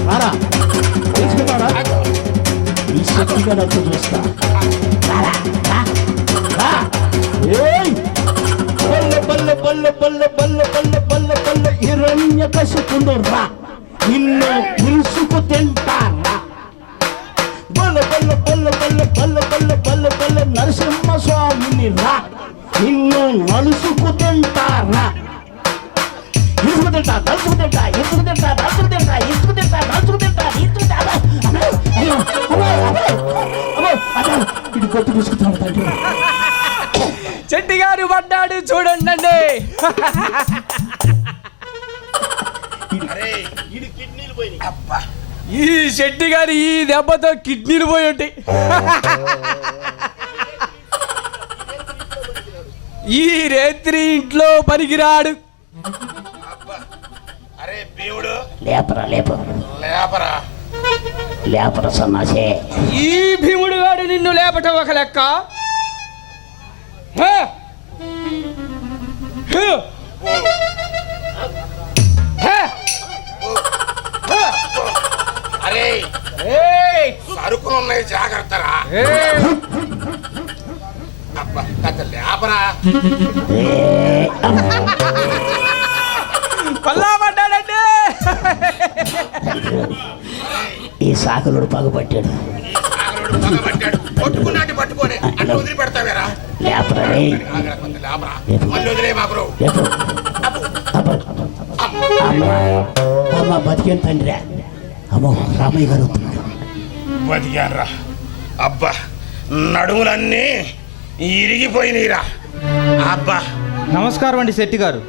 రారా తెలుసుకున్నారా? ఈ శక్తిగా నాకు చూస్తా. రారా, రా, రా. ఏయ్! బల్ల బల్ల బల్ల బల్ల బల్ల బల్ల బల్ల బల్ల హిరణ్యకశిపుడు రా, నిన్ను పిలుసుకు తింటారా. బల్ల బల్ల బల్ల బల్ల బల్ల బల్ల బల్ల బల్ల నరసింహ స్వామిని రా, నిన్ను నలుసుకు తింటారా. ఇసుకు తింటా, నలుసుకు తింటా, ఇసుకు తింటా, నలుసుకు తింటా, ఇసుకు తింటా, నలుసుకు తింటా, ఇసుకు తింటా. ఇది కొట్టు తీసుకుంటాడు తండ్రి. చెట్టి గారు పడ్డాడు చూడండి. అరే ఇది కిడ్నీలు పోయినాయి. అబ్బా ఈ చెట్టి గారు ఈ దెబ్బతో కిడ్నీలు పోయి ఈ రేత్రి ఇంట్లో పనికిరాడు. అరే దేవుడు లేపరా లేప లేపరా. లేపరా సన్నాసే. ఈ భీముడు గాడు నిన్ను లేపటం ఒక లెక్క. హే! హే! హే! హే! అరే ఏయ్! సరుకులు ఉన్నాయి, జాగ్రత్తరా. ఏయ్! అబ్బా కథ లేపరా. పల్లా పడ్డాడండి. ఈ సాకులుడు పగబట్టాడు. పగబట్టాడు, పట్టుకున్నాటి పట్టుకోని అట్లా వదిలి పెడతావేరా. లేపరా రే. లేపరా, మళ్ళీ వదిలే మాకు. లేపు. అమ్మ అమ్మ బతికేం తండ్రి. అమ్మో రామయ్య గారు వస్తున్నాడు. బతికానరా. అబ్బా నడుములన్నీ ఇరిగిపోయినాయిరా. అబ్బా నమస్కారం అండి శెట్టి గారు.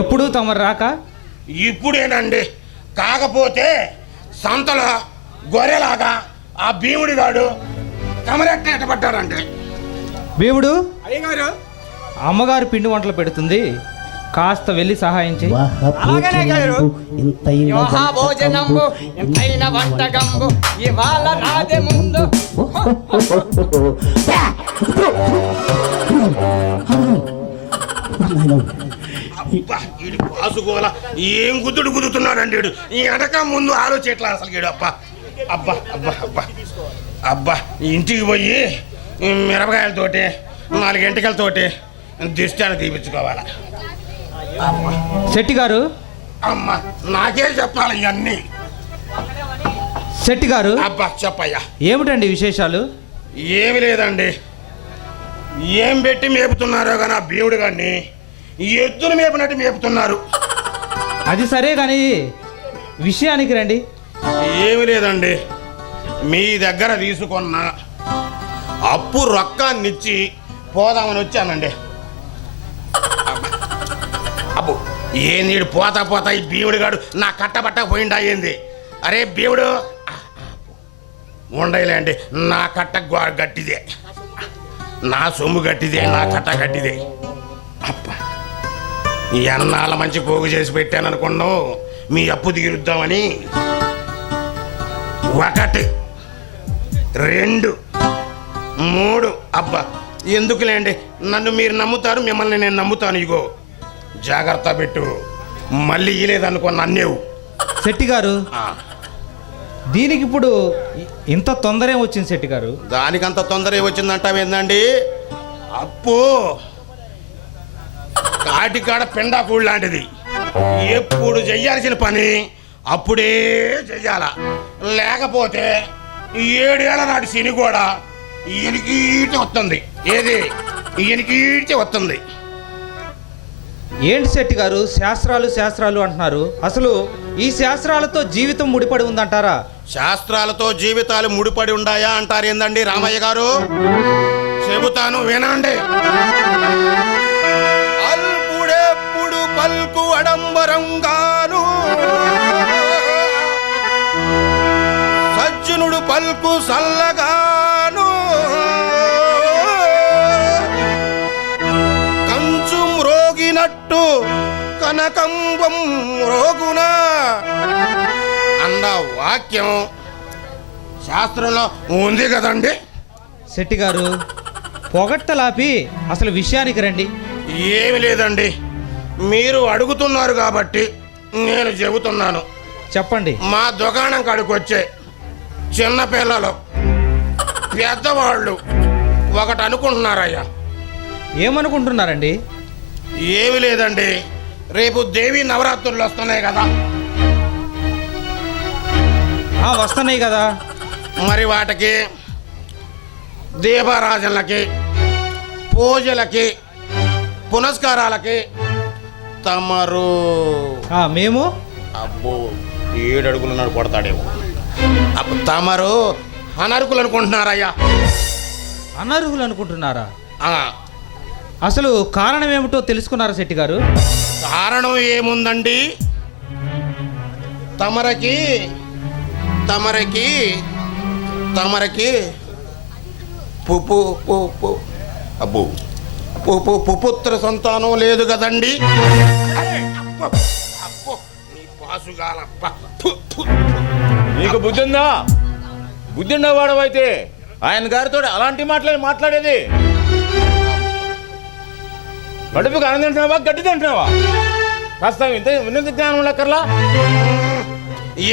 ఎప్పుడు తమరు రాక? ఇప్పుడేనండి. కాకపోతే సంతలో గొర్రెలాగా ఆ భీముడి గాడు కమరెట్ట ఎట్టబడ్డారంటే. భీముడు, అయ్యగారు అమ్మగారు పిండి వంటలు పెడుతుంది, కాస్త వెళ్ళి సహాయం చేయి. అలాగనే గారు. ఇంతైన మహాభోజనంబు ఎంతైన వంటకంబు ఇవాళ నాదే ముందు. అబ్బా ఈడు పాసుకోవాల ఏం గుద్దుతున్నాడండి వీడు. ఈ ఎడక ముందు ఆలోచేట్లా అసలు వీడు. అబ్బా అబ్బా అబ్బా అబ్బా అబ్బా ఇంటికి పోయి మిరపకాయలతోటి 4 గంటలతోటి దిష్టాన్ని తీపించుకోవాలా. శెట్టి గారు, అమ్మ నాకే చెప్పాలి ఇవన్నీ. శెట్టి గారు, అబ్బా చెప్పయ్యా. ఏమిటండి విశేషాలు? ఏమి లేదండి. ఏం పెట్టి మేపుతున్నారో కానీ ఆ భీముడు గారిని ఎద్దును మేపినట్టు మేపుతున్నారు. అది సరే కానీ విషయానికి రండి. ఏమి లేదండి, మీ దగ్గర తీసుకున్న అప్పు రొక్కాన్నిచ్చి పోదామని వచ్చానండి. అప్పు ఏ నీడు పోతా పోతా ఈ భీముడు గాడు నా కట్టబట్ట పోయిండా ఏంది? అరే భీముడు ఉండలేండి, నా కట్ట గట్టిదే, నా సొమ్ము గట్టిదే, నా కట్ట గట్టిదే. అప్ప ఎన్నాళ్ళ మంచి పోగు చేసి పెట్టాను అనుకున్నావు. మీ అప్పు తీరుద్దామని 1 2 3 అబ్బా ఎందుకులేండి, నన్ను మీరు నమ్ముతారు, మిమ్మల్ని నేను నమ్ముతాను. ఇగో జాగ్రత్త పెట్టు, మళ్ళీ ఇలేదనుకున్న అన్నేవు. శెట్టి గారు, దీనికి ఇప్పుడు ఇంత తొందర ఏం వచ్చింది శెట్టి గారు? దానికంత తొందర వచ్చిందంటావేందండి? అప్పు కాటికాడ పెండాకూడు లాంటిది. ఎప్పుడు చెయ్యాల్సిన పని అప్పుడే చెయ్యాల, లేకపోతే 7 ఏళ్ల నాటి శని కూడా ఈయనకీటి వస్తుంది. ఏది ఈయనకీటి వస్తుంది. ఏంటి శెట్టి గారు శాస్త్రాలు శాస్త్రాలు అంటున్నారు? అసలు ఈ శాస్త్రాలతో జీవితం ముడిపడి ఉందంటారా? శాస్త్రాలతో జీవితాలు ముడిపడి ఉండాయా అంటారు ఏందండి రామయ్య గారు? చెబుతాను వినండి. అల్పుడెప్పుడు పల్కు అడంబరంగాను సజ్జనుడు పల్కు సల్లగాను కంచు మ్రోగినట్టు కనకంబం మ్రోగున అన్న వాక్యం శాస్త్రంలో ఉంది కదండి. శెట్టి గారు పొగట్టలాపి అసలు విషయానికి రండి. ఏమి లేదండి, మీరు అడుగుతున్నారు కాబట్టి నేను చెబుతున్నాను. చెప్పండి. మా దుకాణం కాడికి వచ్చే చిన్న పిల్లలు పెద్దవాళ్ళు ఒకటి అనుకుంటున్నారయ్యా. ఏమనుకుంటున్నారండి? ఏమి లేదండి, రేపు దేవి నవరాత్రులు వస్తున్నాయి కదా. వస్తున్నాయి కదా. మరి వాటికి దీపారాజనలకి, పూజలకి, పునస్కారాలకి తమరు మేము అబ్బో 7 అడుగులు నాడు కొడతాడేమో. తమరు అనర్హులు అనుకుంటున్నారయ్యా. అనర్హులు అనుకుంటున్నారా? ఆ, అసలు కారణం ఏమిటో తెలుసుకున్నారా శెట్టి గారు? కారణం ఏముందండి, తమరికి తమరికి తమరికి అబ్బో పుపుత్ర సంతానం లేదు కదండి. అబ్బో నీ పాసుగాలప్ప. నీకు బుద్ధి ఉందా? బుద్ధి ఉన్నవాడవైతే ఆయన గారితో అలాంటి మాట్లాడేది. కడుపుకి అన్నం తింటున్నావా, గడ్డి తింటున్నావా? కాస్త విన్నత జ్ఞానం లెక్కర్లా.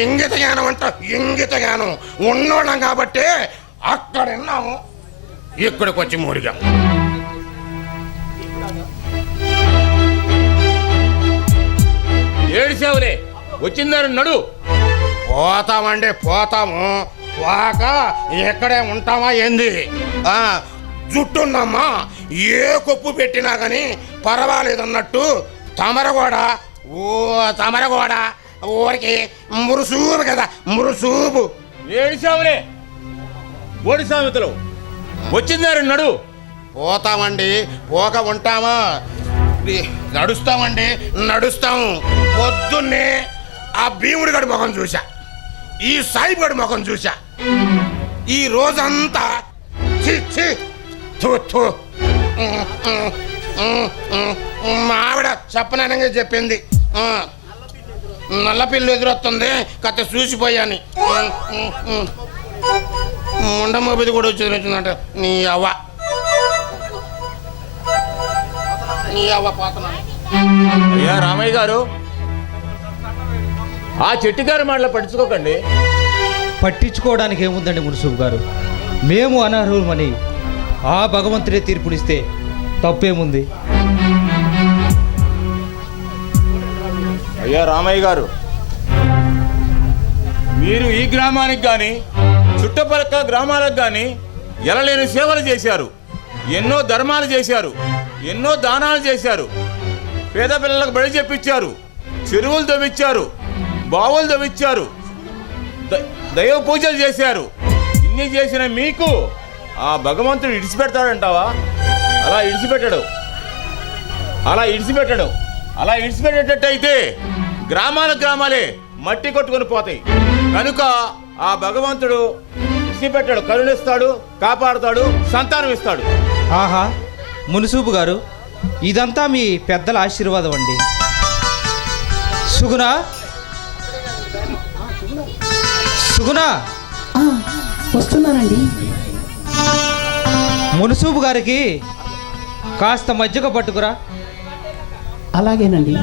ఇంగిత జ్ఞానం అంట, ఇంగిత జ్ఞానం ఉన్నోళ్ళం కాబట్టి అక్కడ విన్నాము, ఇక్కడికి వచ్చి మూడిగా. ఏడిసేవులే, వచ్చిందారు నడు. పోతామండి, పోతాము. పోక ఎక్కడే ఉంటామా ఏంది? జుట్టున్నామా, ఏ కొప్పు పెట్టినా కానీ పర్వాలేదన్నట్టు తమరగోడ ఊరికి మురుసూపు కదా, మురుసూపు. ఏడిసేవులే, ఓడి సామెతలు. వచ్చిందారు నడు. పోతామండి, పోక ఉంటామా? నడుస్తామండి, నడుస్తాము. పొద్దున్నే ఆ భీముడి గడి ముఖం చూసా, ఈ సాయిబు గడి ముఖం చూసా. ఈ రోజంతా మా ఆవిడ చెప్పనగా చెప్పింది, నల్ల పిల్లు ఎదురొస్తుంది కథ చూసిపోయాని. ముండమ్మది కూడా వచ్చిందంట. నీ అవ్వ పోతున్నా. అయ్యా రామయ్య గారు, ఆ చెట్టు గారి మాటలు పట్టించుకోకండి. పట్టించుకోవడానికి ఏముందండి మున్సూబ్ గారు? మేము అనర్హులమని ఆ భగవంతుడే తీర్పునిస్తే తప్పేముంది? అయ్యా రామయ్య గారు, మీరు ఈ గ్రామానికి కానీ చుట్టుపక్కల గ్రామాలకు కానీ ఎలలేని సేవలు చేశారు, ఎన్నో ధర్మాలు చేశారు, ఎన్నో దానాలు చేశారు, పేద పిల్లలకు బడి చెప్పించారు, చెరువులు తవ్వించారు, బావులు తవ్వించారు, దైవ పూజలు చేశారు. ఇన్ని చేసిన మీకు ఆ భగవంతుడు ఇడిచిపెడతాడంటావా? అలా ఇడిచిపెట్టడు. అలా ఇడిచిపెట్టేటట్టయితే గ్రామాలే మట్టి కొట్టుకొని పోతాయి. కనుక ఆ భగవంతుడు ఇడిచిపెట్టాడు, కరుణిస్తాడు, కాపాడుతాడు, సంతానం ఇస్తాడు. ఆహా మున్సూబు గారు, ఇదంతా మీ పెద్దల ఆశీర్వాదం అండి. సుగుణ వస్తున్నానండి. మున్సూబు గారికి కాస్త మజ్జిగ పట్టుకురా. అలాగేనండి.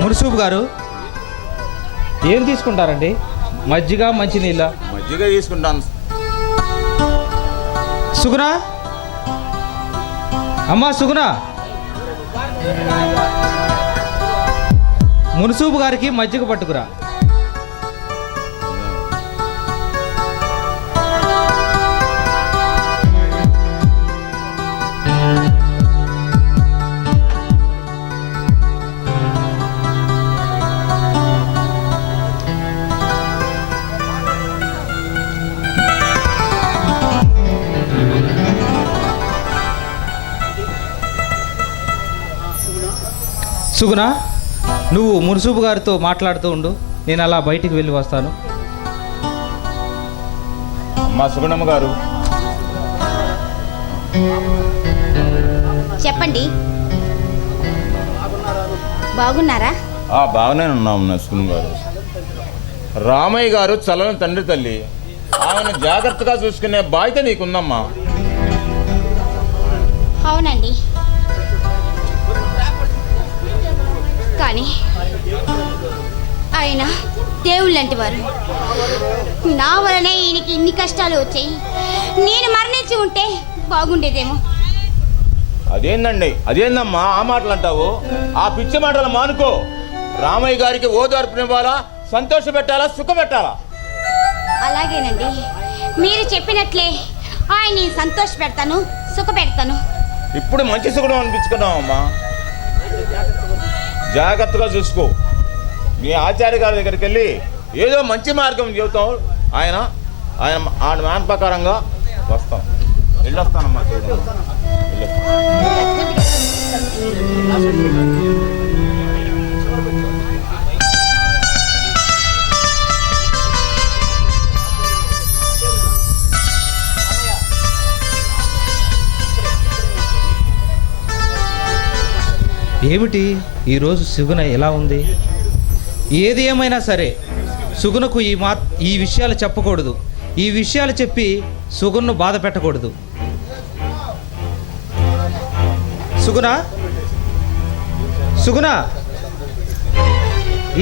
మున్సూబు గారు ఏం తీసుకుంటారండి? మజ్జిగ, మంచినీళ్ళ? మజ్జిగ తీసుకుంటాను. సుగుణ, అమ్మా సుగుణ, మున్సూబు గారికి మజ్జిగ పట్టుకురా. సుగుణ, నువ్వు మున్సూబు గారితో మాట్లాడుతూ ఉండు, నేను అలా బయటికి వెళ్ళి వస్తాను. అమ్మా సుగుణమ్మ గారు, చెప్పండి. బాగున్నారా? బాగానే ఉన్నాం సుగుణమ్మ గారు. రామయ్య గారు చల్లని తండ్రి తల్లి, ఆమెను జాగ్రత్తగా చూసుకునే బాధ్యత నీకుందమ్మా. అవునండి, కానీ ఆయన దేవుళ్ళంటి వారు. నా వలనే ఈయనకి ఇన్ని కష్టాలు వచ్చాయి. నేను మరణించి ఉంటే బాగుండేదేమో. అదేందమ్మా ఆ మాటలు అంటావు? ఆ పిచ్చి మాటలు మానుకో. రామయ్య గారికి ఓదార్పునివ్వాలా, సంతోష పెట్టాలా, సుఖ పెట్టాలా? అలాగేనండి, మీరు చెప్పినట్లే ఆయన్ని సంతోష పెడతాను, సుఖ పెడతాను. ఇప్పుడు మంచి సుఖం అనిపించుకున్నావమ్మా. జాగ్రత్తగా చూసుకో. మీ ఆచార్య గారి దగ్గరికి వెళ్ళి ఏదో మంచి మార్గం చెబుతాం. ఆయన మాట ప్రకారంగా వస్తాం. వెళ్ళొస్తానమ్మా. ఏమిటి ఈరోజు సుగుణ ఎలా ఉంది? ఏది ఏమైనా సరే సుగుణకు ఈ విషయాలు చెప్పకూడదు. ఈ విషయాలు చెప్పి సుగుణను బాధ పెట్టకూడదు. సుగుణ, సుగుణ,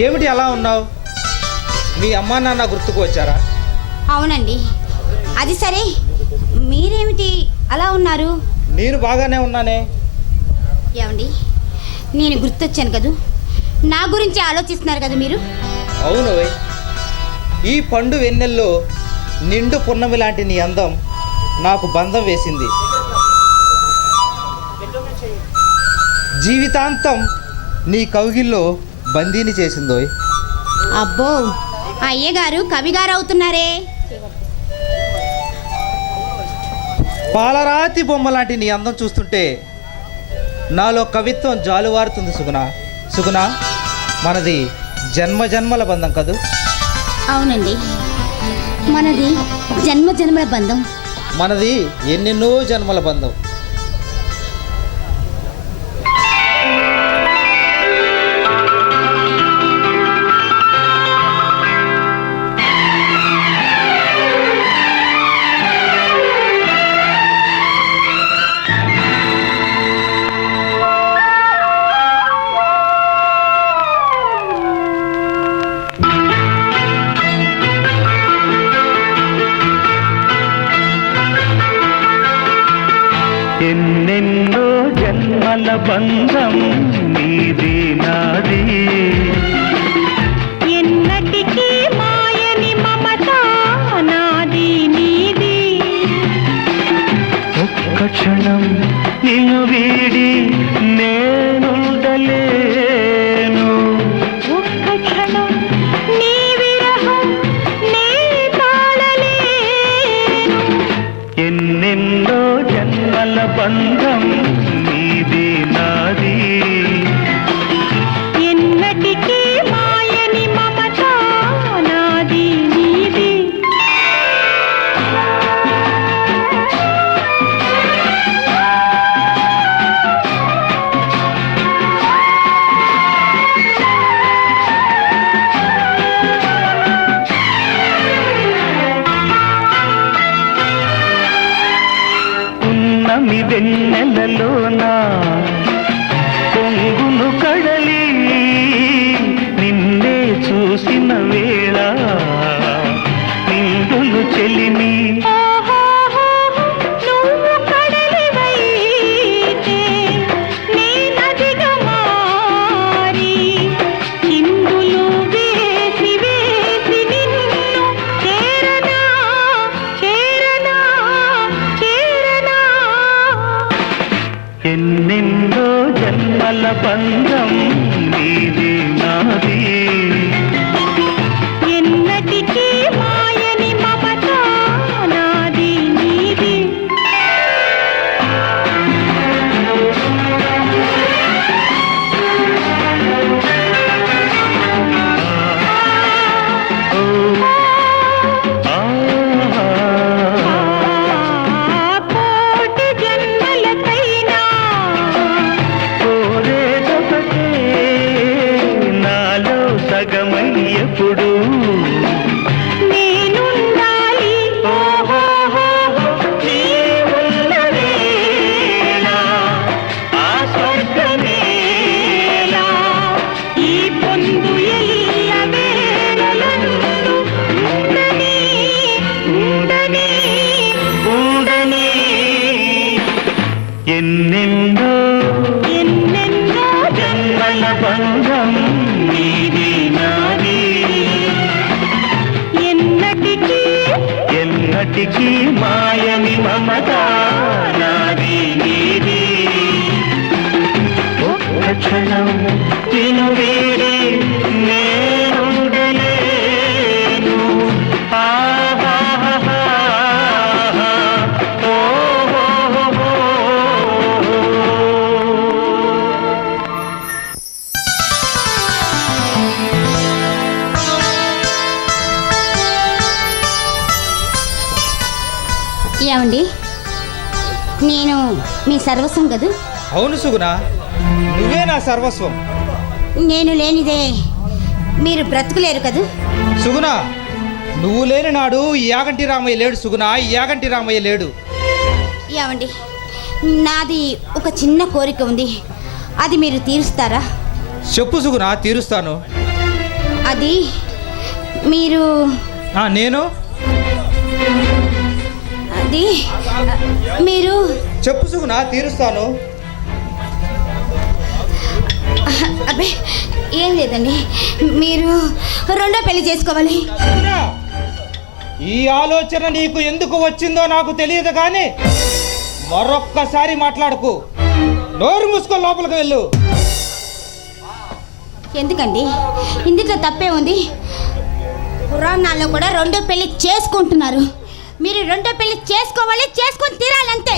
ఏమిటి అలా ఉన్నావు? మీ అమ్మా నాన్న గుర్తుకు వచ్చారా? అవునండి, అది సరే, మీరేమిటి అలా ఉన్నారు? నేను బాగానే ఉన్నానే. ఏమండి, నేను గుర్తొచ్చాను కదూ, నా గురించి ఆలోచిస్తున్నారు కదా మీరు? అవును, ఈ పండు వెన్నెల్లో నిండు పున్నమి లాంటి నీ అందం నాకు బంధం వేసింది. జీవితాంతం నీ కౌగిల్లో బందీని చేసిందోయ్. అబ్బో, అయ్యగారు కవిగారు అవుతున్నారే. పాలరాతి బొమ్మ లాంటి నీ అందం చూస్తుంటే నాలో కవిత్వం జాలువారుతుంది. సుగుణ, మనది జన్మ జన్మల బంధం కదూ? అవునండి, మనది జన్మ జన్మల బంధం. మనది ఎన్నెన్నో జన్మల బంధం. ఎన్నెన్నో జన్మల బంధం నీది నాది, ఎన్నటికీ మాయని మమత నాది నీది. ఒక్క క్షణం నిన్ను వీడి నేనుండలేను, ఒక్క క్షణం నీ విరహం నే తాళలేను. ఎన్నెన్నో జన్మల బంధం నీది నాది, ఎన్నటికీ మాయని మమత నాది నీది. ఉన్నమి వెన్నెలలోన పొంగును కడలి నిన్నే చూసిన వేళ నిండులు చెలిమి. నువ్వు కడలివైతే నేనదిగా మారి చిందులు వేసి వేసి నిన్ను చేరనా చేరనా చేరనా. ఎన్నెన్నో జన్మల బంధం నీది నాది, ఎన్నటికీ మాయని మమత నాది నీది. ఒక్కటికి మాయని మమత నాది నీది ఒక్క క్షణం నిన్ను వీడి నేనుండలేను ఆహాహాహా. ఓహోహోహో. ఏమండి, నేను మీ సర్వస్వం కదూ. అవును సుగుణ, నువ్వే నా సర్వస్వం. నేను లేనిదే మీరు బ్రతుకులేరు కదూ. సుగుణ, నువ్వు లేని నాడు ఈ యాగంటి రామయ్య లేడు సుగుణ, ఈ యాగంటి రామయ్య లేడు. ఏమండి, నాది ఒక చిన్న కోరిక ఉంది, అది మీరు తీరుస్తారా? చెప్పు సుగుణ, తీరుస్తాను. అది మీరు నేను అది మీరు చెప్పు సుగుణ, తీరుస్తాను. అబ్బే ఏం లేదండి, మీరు రెండో పెళ్లి చేసుకోవాలి. సుగుణ, ఈ ఆలోచన నీకు ఎందుకు వచ్చిందో నాకు తెలియదు కానీ మరొక్కసారి మాట్లాడకు. నోరు మూసుకొని లోపలికి వెళ్ళు. ఎందుకండి, ఇందులో తప్పే ఉంది? పురాణాల్లో కూడా రెండో పెళ్లి చేసుకుంటున్నారు. మీరు రెండో పెళ్లి చేసుకోవాలి, చేసుకొని తీరాలంతే.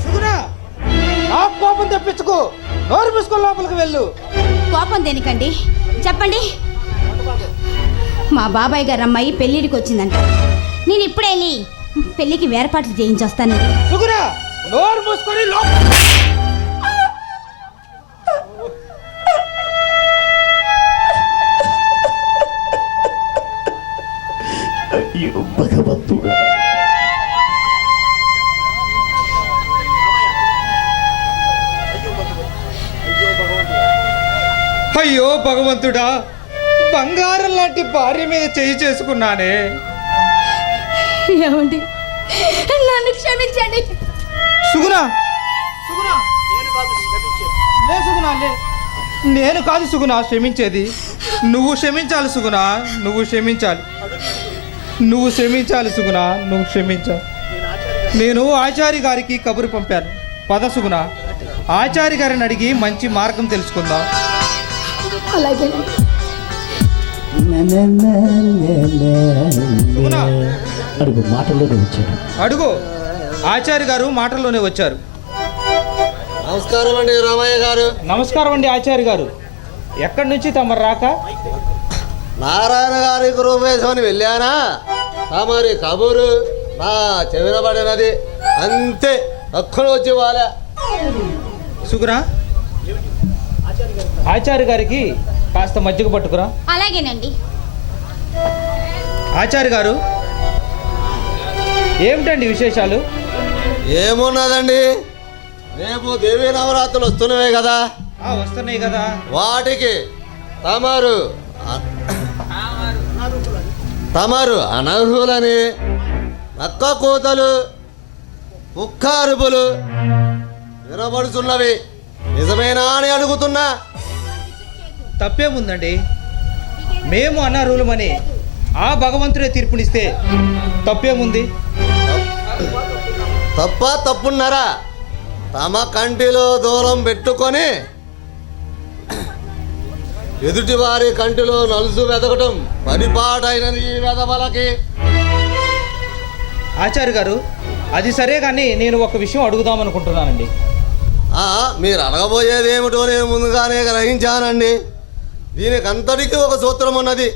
సుగుణ, నా కోపం తెప్పించుకో. నోరు మూసుకొని లోపలికి వెళ్ళు. కోపం దేనికండి చెప్పండి. మా బాబాయ్ గారు అమ్మాయి పెళ్ళిడికి వచ్చిందంట. నేను ఇప్పుడే వెళ్ళి పెళ్ళికి వేరపాట్లు చేయించొస్తాను. సుగుణ, నోరు మూసుకొని లోపల. అయ్యో భగవంతుడా, అయ్యో భగవంతుడా, బంగారం లాంటి భార్య మీద చేయి చేసుకున్నానే. ఏమండి, నన్ను క్షమించండి. సుగుణ, సుగుణ, లే సుగుణ, లే. నేను కాదు సుగుణ క్షమించేది, నువ్వు క్షమించాలి సుగుణ, నువ్వు క్షమించాలి. నువ్వు క్షమించాలి సుగుణ, నువ్వు క్షమించాలి. నేను ఆచార్య గారికి కబురు పంపాను. పద సుగుణ, ఆచార్య గారిని అడిగి మంచి మార్గం తెలుసుకుందాం. అలాగే సుగుణ, అడుగు మాటల్లోనే వచ్చాడు. అడుగు. ఆచార్య గారు మాటల్లోనే వచ్చారు. నమస్కారం అండి రామయ్య గారు. నమస్కారం అండి ఆచార్య గారు. ఎక్కడి నుంచి తమరు రాక? నారాయణ గారి గృహవేశమని వెళ్ళానా, తమరి కబురు నా చెవిన పడినది, అంతే అక్కడ వచ్చి వాళ్ళ. సుగుణ, ఆచార్య గారికి కాస్త మజ్జిగ పట్టుకురా. అలాగేనండి. ఆచార్య గారు, ఏమిటండి విశేషాలు? ఏమున్నదండి, రేపు దేవీ నవరాత్రులు వస్తున్నవే కదా, వస్తున్నాయి కదా. వాటికి తమరు అనర్హులని నక్క కూతలు కుక్క అరుపులు వినబడుతున్నవి, నిజమేనా అని అడుగుతున్నా. తప్పేముందండి, మేము అనర్హులమని ఆ భగవంతుడే తీర్పునిస్తే తప్పేముంది? తప్పున్నారా? తమ కంటిలో దూరం పెట్టుకొని ఎదుటి వారి కంటిలో నలుసు వెతకటం పరిపాటైనది ఈ వెదవలకి. ఆచార్య గారు, అది సరే కానీ నేను ఒక విషయం అడుగుదాం అనుకుంటున్నానండి. మీరు అడగబోయేది ఏమిటో నేను ముందుగానే గ్రహించానండి. దీనికి అంతటికీ ఒక సూత్రం ఉన్నది.